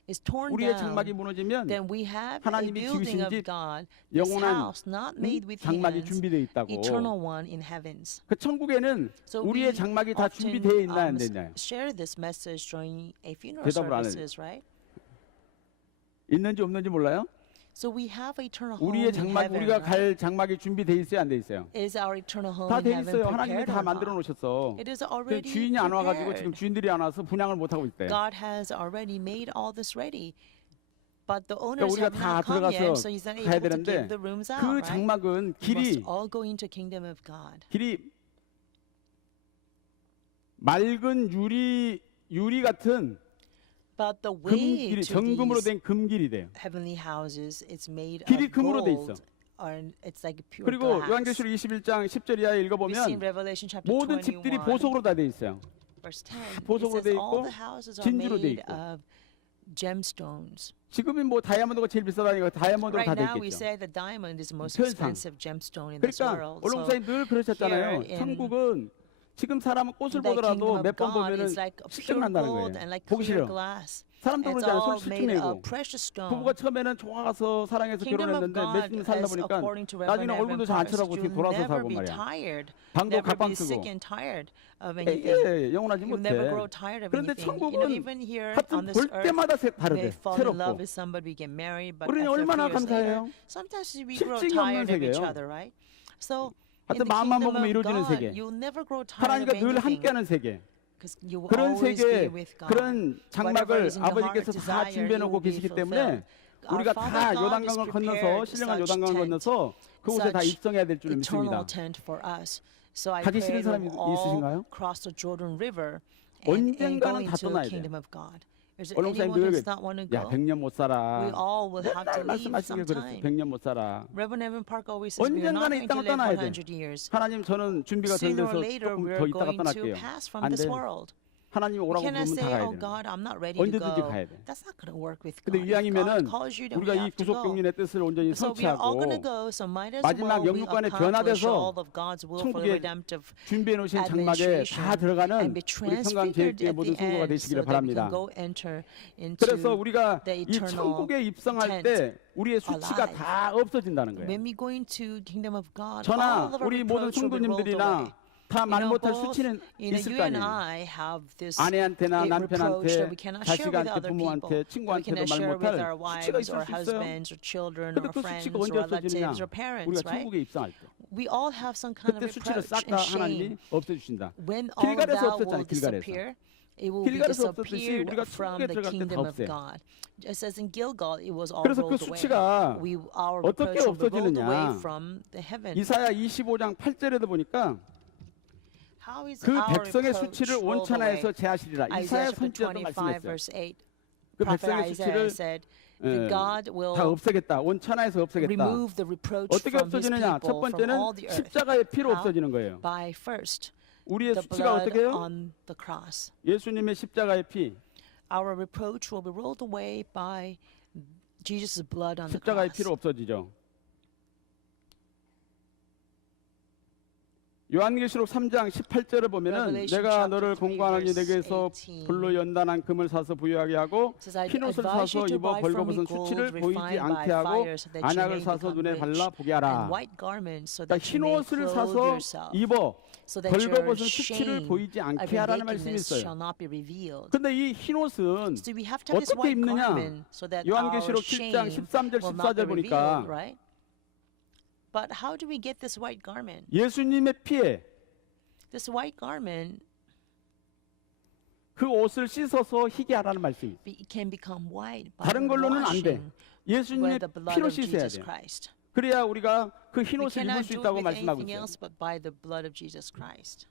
is torn 우리의 장막이 down. 무너지면 Then we have a 하나님이 building 지으신 of 집, God, this 영원한 house not made with 장막이 hands, 준비되어 있다고. eternal one in heavens. 그 천국에는 So 우리의 we 장막이 다 often 준비되어 있나요, 안 되나요? share this message during a funeral 대답을 안 해요. services, right? 있는지 없는지 몰라요? So we have eternal home 우리의 in 장막, heaven, 우리가 right? 갈 장막이 준비되어 있어요, 안 돼 있어요? Is our eternal home 다 in 돼 heaven 있어요. 하나님이 prepared 다 or 만들어 not? 놓으셨어. It is 근데 already 주인이 안 와가지고 지금 prepared. 주인들이 안 와서 분양을 못 하고 있대. God has already made all this ready, but the 그러니까 owners 우리가 have 다 not come yet, 들어가서 so He's not 가야 able to 되는데 give the rooms out. 그 Right? 장막은 We must 길이 all go into kingdom of God. 맑은 유리 같은 But the way 금길이 to 정금으로 these 된 금길이 돼요. heavenly houses, it's made 길이 of 금으로 돼 gold, 있어. or it's like pure 그리고 glass. 요한계시록 21장 10절 이하에 We see in 읽어보면 Revelation chapter 모든 집들이 21, 보석으로 다 돼 있어요. verse 10. It 보석으로 says 돼 all 있고 the houses are 진주로 돼 made 있고. of gemstones. 지금은 뭐 다이아몬드가 제일 비싸다니까 다이아몬드로 다 Right 돼 now we 있겠죠. say the diamond is the most 표현상. expensive gemstone in this 그러니까 world. 언론사님 늘 그러셨잖아요. here in 천국은 지금 사람은 꽃을 the kingdom 보더라도 of 몇 번 God 보면은 is like a 실증 pure 난다는 gold 거예요. and like 보기 clear 싫어. glass. 사람도 It's 그러잖아요. all 서로 made 실증내고. of precious stone. 부부가 처음에는 좋아서 사랑해서 Kingdom of 결혼했는데 God, 몇년 살다 as 보니까 according to 나중에 Reverend 얼굴도 잘 안 Evan 쳐다보고 Parks, 지금 you'll 돌아서 never 사고 be 말이야. tired, 방도 never 가방 be sick 쓰고. and tired of anything. 이게 영원하지 You'll 못해. never grow tired of 그런데 anything. You know, 천국은 even here 하여튼 on this 볼 earth, 때마다 we 다르대. fall in love 새롭고. with somebody, we get married, but 우리는 after a 얼마나 few years later, 감사해요. sometimes we grow 실증이 없는 tired of each 세계예요. other, right? So in 하여튼 the 마음만 kingdom 먹으면 of 이루어지는 God, 세계. you'll never grow tired of 하나님과 늘 anything. 함께하는 세계. 'Cause you will 그런 always be 세계, with God. 그런 장막을 Whatever is in your 아버지께서 heart 다 desire, 준비해 it 놓고 will be 계시기 fulfilled. 때문에 우리가 Our Father 다 God 요단강을 is 건너서 prepared 신령한 such 요단강을 tent, 건너서 그곳에 다 such 입성해야 될 줄 eternal 믿습니다. tent for us. So I 가기 pray 싫은 사람이 we will all 있으신가요? cross the Jordan River and go 언젠가는 다 into the 떠나야 돼. kingdom of God. Is there 얼른 목사님 anyone who 늘 does not want to 야 go? 100년 못 살아. We all will have to 맨날 leave 말씀하시길 그랬어. sometime. 100년 못 살아. Reverend Evan Park always says we are not 언젠가는 이 going to 땅을 live 떠나야 돼. 100 years. 하나님 저는 준비가 덜 Sooner or 돼서 later 조금 we're 더 있다가 going to 떠날게요. pass from 안 this 돼. world. 하나님 We 오라고 cannot 부르면 다 say, 가야 oh 돼. God, I'm not ready to 언제든지 go. 가야 돼. That's not going to work with 근데 God. If 이왕이면은 God calls you, then we 우리가 이 have to go. 구속경륜의 뜻을 온전히 So we are all going to 성취하고 go. So might as 마지막 well we 영육간에 accomplish 변화돼서 all of God's will for the 천국에 redemptive 준비해 놓으신 장막에 administration 다 들어가는 and be 우리 평강 transfigured 계획의 at 모든 the 성도가 end 되시기를 so that we 바랍니다. can go enter 그래서 into 우리가 the 이 eternal 천국에 입성할 때 우리의 수치가 alive. 다 없어진다는 거예요. when we go into kingdom of God. 저나 all of our 우리 모든 reproach will be rolled away. 성도님들이나 다 말 못할 both, 수치는 있을 you 거 and 아니에요. I have this 아내한테나 reproach that 남편한테 we cannot share with 자식한테 other 부모한테 people. We 친구한테도 cannot 말 share with 못할 our 수치가 wives 있을 or 수 있어요. husbands or children 근데 or 그 friends 수치가 or 언제 없어지느냐? relatives or parents, 우리가 right? 천국에 입성할 때. We all have some kind of 그때 수치를 reproach 싹 다 and shame. 하나님이 없애주신다. When all of 길갈에서 that will 없었잖아요, 길갈에서. disappear, it will be 길갈에서 없었듯이 disappeared 우리가 from 천국에 the 들어갈 때 다 kingdom of 없애. God. Just as in Gilgal, it was all 그래서 그 rolled away. 수치가 Our 어떻게 reproach will be rolled away 없어지느냐? from the heaven. 이사야 25장 8절에도 보니까 How is 그 our 백성의 reproach 수치를 rolled 온천하에서 away? 제하시리라. 이사야 Isaiah chapter 선지자도 25 말씀했어요. verse 8. 그 Prophet 백성의 Isaiah 수치를 said 예, that God 다 will 없애겠다. 온천하에서 없애겠다. remove the reproach 어떻게 from His 없어지느냐? 첫 people from 번째는 all the earth 십자가의 피로 How? 없어지는 거예요. by first 우리의 the 수치가 blood 어떻게 해요? on the cross. 예수님의 십자가의 피. Our reproach will be rolled away by Jesus' blood on the 십자가의 cross. 피로 없어지죠. 요한계시록 3장 18절을 보면은 Revelation 내가 chapter 너를 3 공관하니 verse 내게서 18. 불로 연단한 금을 사서 부유하게 하고 It says, I 흰옷을 advise you 사서 to 입어 buy from me 벌거벗은 gold 수치를 보이지 refined by 않게 하고 fire so that you 안약을 may 사서 become 눈에 rich, 발라 보게 and 하라. white garments so 그러니까 that you may 흰옷을 clothe 사서 yourself, 입어 so that your 벌거벗은 수치를 shame 보이지 of 않게 your 하라는 말씀이 nakedness 있어요. shall not be revealed. 근데 이 흰옷은 So we have to have this 어떻게 white 입느냐? garment so that our 요한계시록 7장 shame 13절 will not be 14절 보니까 revealed, right? But how do we get this white garment? 예수님의 피에 This white garment 그 옷을 씻어서 희게 하라는 말씀이 있어요. can become white by 다른 걸로는 안 돼. washing 예수님의 with the blood 피로 of 씻어야 Jesus 돼. Christ. 그래야 우리가 그 We 흰옷을 입을 cannot 수 do it 있다고 with 말씀하고 anything 있어요. else but by the blood of Jesus Christ.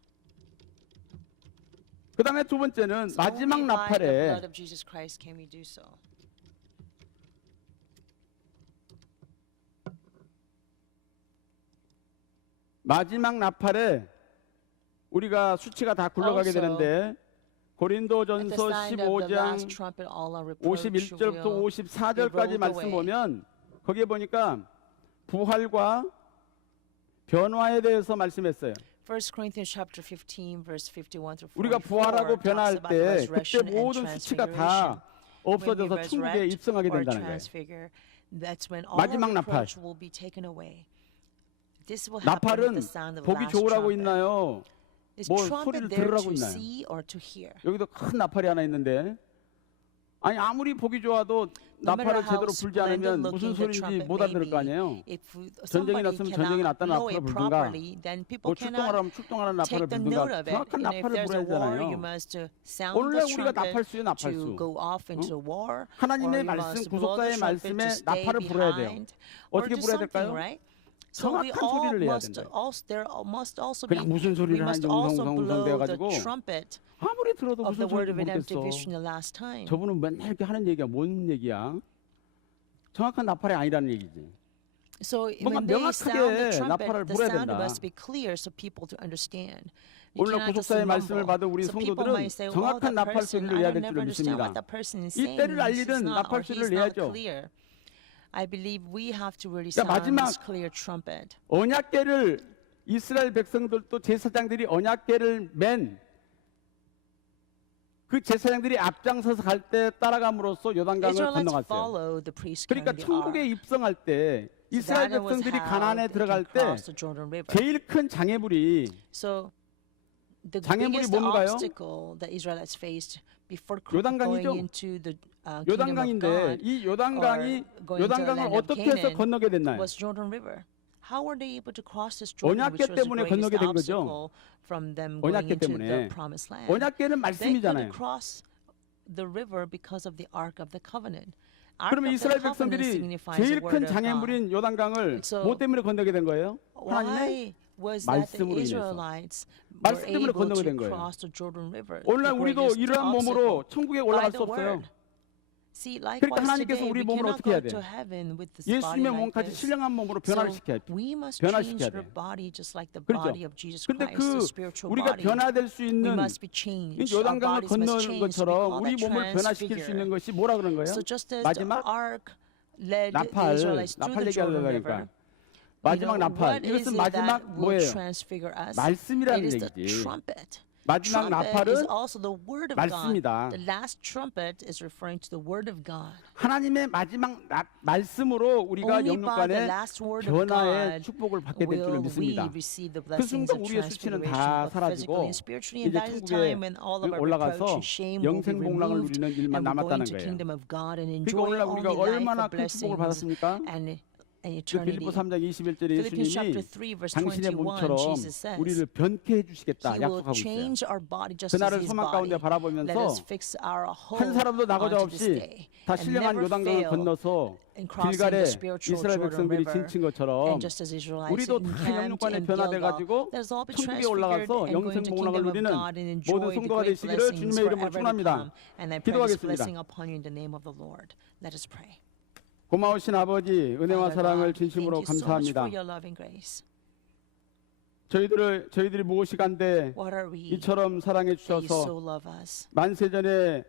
그 다음에 두 번째는 So only 마지막 by the 나팔에 blood of Jesus Christ can we do so. 마지막 나팔에 우리가 수치가 다 굴러가게 Also, 되는데 고린도전서 At the sound of the 15장 last trumpet, all our reproach 51절부터 will 54절까지 be rolled 말씀 away. 보면 거기에 보니까 부활과 변화에 대해서 말씀했어요. 1 Corinthians chapter 15 verse 51 through 44 우리가 부활하고 변화할 talks about 때 resurrection 그때 and 모든 수치가 transfiguration. 다 When we 없어져서 천국에 resurrect 입성하게 or 된다는 거예요. transfigure, that's when all 마지막 our 나팔. reproach will be taken away. This will happen at 나팔은 the sound of the 보기 last 좋으라고 trumpet. 있나요? Is 뭐 trumpet 소리를 there 들으라고 to 있나요? see or to hear? 여기도 큰 나팔이 하나 있는데 아니 아무리 보기 좋아도 No matter 나팔을 how 제대로 불지 않으면 splendid 무슨 looking the 소리인지 trumpet 못 may 알아들을 be, 거 아니에요. if 전쟁이 somebody 났으면 전쟁이 cannot 났다는 blow 나팔을 it 불든가 properly, then people 뭐 출동하라면 출동하는 나팔을 take the 불든가 note of it. 정확한 And if 나팔을 there's 불어야 a war, you 되잖아요. must sound 원래 the 우리가 trumpet 나팔수예요, to 나팔수. go off into war, or 하나님의 you 말씀, must blow the 구속사의 trumpet 말씀에 to stay 나팔을 불어야 돼요. behind, or 어떻게 do 불어야 something, 될까요? right? So we 정확한 all 소리를 내야 must 된다. also there must also be 그냥 무슨 we 소리를 must 하는지 also 웅성웅성 blow the 돼가지고 trumpet 아무리 들어도 of the 무슨 word 소리인지 of redemptive 모르겠어. vision the last time. 저분은 맨날 이렇게 하는 얘기가 뭔 얘기야? 정확한 나팔이 아니라는 얘기지. So 뭔가 when they sound the 명확하게 trumpet, 나팔을 the 불어야 sound 된다. must be clear so people to understand. You 오늘 cannot just 구속사의 말씀을 mumble. 받은 우리 So people 성도들은 might say, well, 정확한 that 나팔 person, 소리를 I 내야 don't 될 never 줄로 understand 믿습니다. what that person is 이 saying. 때를 He's 알리는 not, 나팔 or 소리를 he's not 내야죠. clear. I believe we have to really 그러니까 sound 마지막 this clear trumpet. 언약궤를 이스라엘 백성들도 제사장들이 언약궤를 맨 그 제사장들이 앞장서서 갈 때 따라감으로써 요단강을 Israelites 건너갔어요. follow the priest 그러니까 carrying the 천국에 ark. 입성할 때 So 이스라엘 that was 백성들이 how 가나안에 they 들어갈 can 때 cross the Jordan River. 제일 큰 장애물이 So the 장애물이 biggest 뭔가요? obstacle that Israelites faced before 요단강이죠. going into the kingdom of 요단강인데 God 이 요단강이 or going to the 요단강을 land of 어떻게 해서 Canaan 건너게 됐나요? was Jordan River. How were they able to cross this Jordan, 언약궤 which was the 때문에 greatest 건너게 된 거죠. obstacle from them going 언약궤 into 때문에. the promised land? 언약궤는 They 말씀이잖아요. couldn't cross the river because of the Ark of the Covenant. Ark 그러면 of the 이스라엘 Covenant 백성들이 signifies the 제일 word 큰 of God. 장애물인 요단강을 So, 뭐 때문에 건너게 된 거예요? 하나님의 Why was that the 말씀으로 인해서. Israelites were 말씀 때문에 able 건너게 to 된 거예요. cross the Jordan River? 오늘날 The 우리도 greatest 이러한 몸으로 obstacle 천국에 by 올라갈 the 수 없어요. word. See, 그러니까 likewise 하나님께서 today, 우리 we 몸을 cannot 어떻게 해야 go to 돼요? heaven with this body 예수님의 like 몸까지 this. 신령한 몸으로 변화를 시켜야 돼. We must 변화시켜야 change our 돼. body just like the 그렇죠? body of Jesus 근데 Christ, 그 the spiritual 우리가 body. 변화될 수 We 있는 must be changed. Our 요단강을 bodies must 건너는 change. We 것처럼 call 우리 that 몸을 변화시킬 수 있는 transfigure. 것이 뭐라 그런 거예요? So just as the 마지막 ark led the 나팔, Israelites through 나팔 the Jordan 얘기하려고 River, 하니까 마지막 나팔. what is 이것은 it 마지막 that will 뭐예요? transfigure us? 말씀이라는 It is the 얘기지. trumpet. 마지막 Trumpet is 나팔은 also the word of 말씀이다. God. The last trumpet is referring to the word of God. 하나님의 마지막 말씀으로 우리가 Only by the 영육간의 last word of 변화의 God 축복을 받게 될 줄을 will we 믿습니다. receive the 그 blessings 순간 of 우리의 수치는 transfiguration, 다 both 사라지고 physically and spiritually. And 이제 that is the 천국에 time when all of our 올라가서 reproach and shame will be 영생 복락을 removed, 누리는 일만 and we're going 남았다는 to 거예요. kingdom of God and 그러니까 enjoy 오늘날 우리가 only life 얼마나 of 큰 축복을 blessings 받았습니까? and 그 eternity. 빌립보 3장 21절에 Philippians chapter 예수님이 3 verse 당신의 21, 몸처럼 Jesus says, 우리를 변케 해주시겠다 He will 약속하고 있어요. change our body just as 그날을 His 소망 가운데 body. Let 바라보면서 us fix our hope 한 사람도 나고자 onto this 없이 day 다 and 신령한 never 요단강을 fail 건너서 in crossing 길갈에 the spiritual 이스라엘 Jordan 백성들이 River. 진친 것처럼 And just as Israelites 우리도 다 encamped 영육간에 in 변화돼가지고 Gilgal, let us all be 천국에 transfigured 올라가서 and go 영생 into 복락을 kingdom of 누리는 God and enjoy 모든 the 성도가 great 되시기를 blessings 주님의 이름으로 forever to 축원합니다. come. And I pray this 기도하겠습니다. blessing upon you in the name of the Lord. Let us pray. 고마우신 아버지 은혜와 Father 사랑을 God, 진심으로 thank you so much 감사합니다. for your loving grace. 저희들이 무엇이간데 What are we 이처럼 사랑해 that you so 주셔서 love us, 만세전에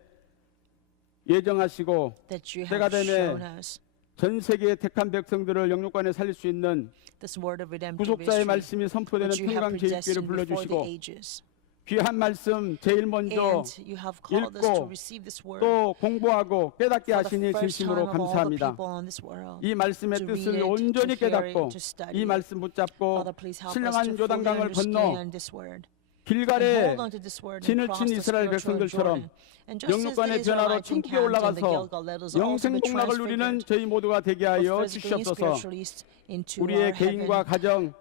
예정하시고 that you 때가 have 되매 shown us 전 세계의 택한 백성들을 영육간에 살릴 수 있는 this word of redemptive 구속자의 history, 말씀이 선포되는 which you have 평강 제2교회를 predestined before the 불러주시고 ages. 귀한 말씀 제일 먼저 And you have called us to 읽고 receive this word 또 공부하고 깨닫게 for the 하시니 first time 진심으로 of all the 감사합니다. people on this world. 이 말씀의 to 뜻을 read it, 온전히 to hear it, 깨닫고 to study 이 it. 말씀 붙잡고 Father, please help us to 신령한 fully 요단강을 건너 understand this word. And 길갈에 hold on to this word and 진을 cross 친 the 이스라엘 spiritual 백성들처럼 Jordan. And just as the 영육간의 변화로 Israelites 천국에 encamped in the 올라가서 Gilgal, let us also 영생 be 복락을 누리는 transfigured, 저희 모두가 되게 both 하여 physically and 주시옵소서. spiritually, into 우리의 our 개인과 heaven, 가정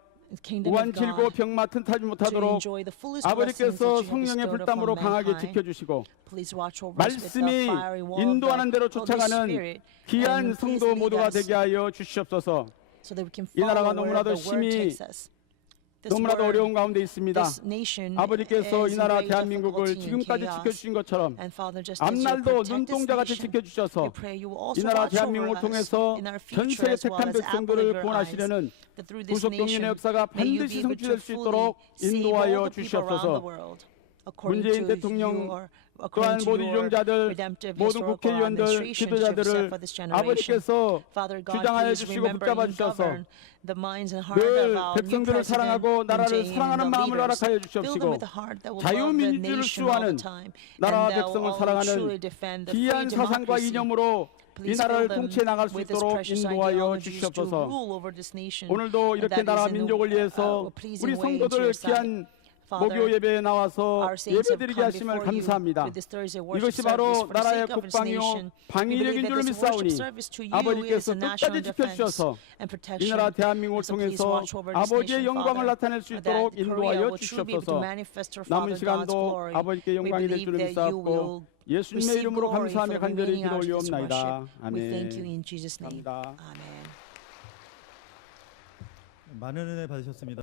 kingdom 무한 of 질고 God, 병마 틈타지 to 못하도록 enjoy the fullest blessings that 아버지께서 you have 성령의 bestowed 불담으로 upon 강하게 mankind. 지켜주시고 Please watch over us with the 말씀이 fiery wall of 인도하는 the 대로 Holy 쫓아가는 Spirit, 귀한 and please 성도 lead 모두가 us 되게 하여 주시옵소서. so that we can 이 나라가 follow where 너무나도 the word 심히 takes us. This 너무나도 word, 어려운 가운데 있습니다. this nation 아버지께서 is 이 나라 in great 대한민국을 difficulty and 지금까지 chaos. 지켜주신 것처럼 And Father, just as you 앞날도 protect this 눈동자같이 nation, 지켜주셔서 we pray you will also 이 나라 watch over 대한민국을 us 통해서 in our 전 future 세계 as well 택한 as apple of 백성들을 your eyes, 구원하시려는 that through this 구속 nation 경륜의 역사가 may you 반드시 be able to 성취될 수 fully 있도록 save 인도하여 all the people around the 주시옵소서. world. According 문재인 to 대통령 your, 또한 according to 모든 your 유정자들 redemptive 모든 historical 국회의원들 administration that you have set 지도자들을 for this generation. 아버지께서 Father God, 주장하여 please 주시고 remember 붙잡아 and 주셔서 govern the minds and heart 늘 of our new 백성들을 president, 사랑하고 나라를 Moon Jae-in, 사랑하는 and the 마음을 leaders. 허락하여 Fill them 주시옵시고 with a heart that will love the 자유민주주의를 nation all the 수호하는 time, 나라와 and that 백성을 will 사랑하는 truly defend the free 귀한 사상과 democracy. 이념으로 이 Please 나라를 fill them 통치해 나갈 수 with this 있도록 precious 인도하여 ideologies to 주시옵소서. rule over this nation, 오늘도 and 이렇게 that 나라 is in a 민족을 위해서 pleasing 우리 way into 성도들 your sight. 귀한 목요 Father, 예배에 나와서 our saints have 예배드리게 come 하심을 before you 감사합니다. with this Thursday worship 이것이 service 바로 for the 나라의 sake of this 국방이요 nation. We 방위력인 believe 줄 that this worship 믿사오니 service to you is 아버지께서 a national 끝까지 defense 지켜주셔서 and 이 protection. 나라 대한민국을 And so please 통해서 watch over this 아버지의 nation, 영광을 Father, 나타낼 수 that 있도록 Korea 인도하여 will truly be able to 주시옵소서. manifest her 남은 Father God's 시간도 glory. 아버지께 We 영광이 될 believe 줄을 that you 믿사옵고 will 예수님의 receive 이름으로 glory for 감사하며 the 간절히 remaining 기도 hours of this 올리옵나이다. worship. We thank you 아멘. in Jesus' name. 감사합니다. Amen. 많은 은혜 받으셨습니다.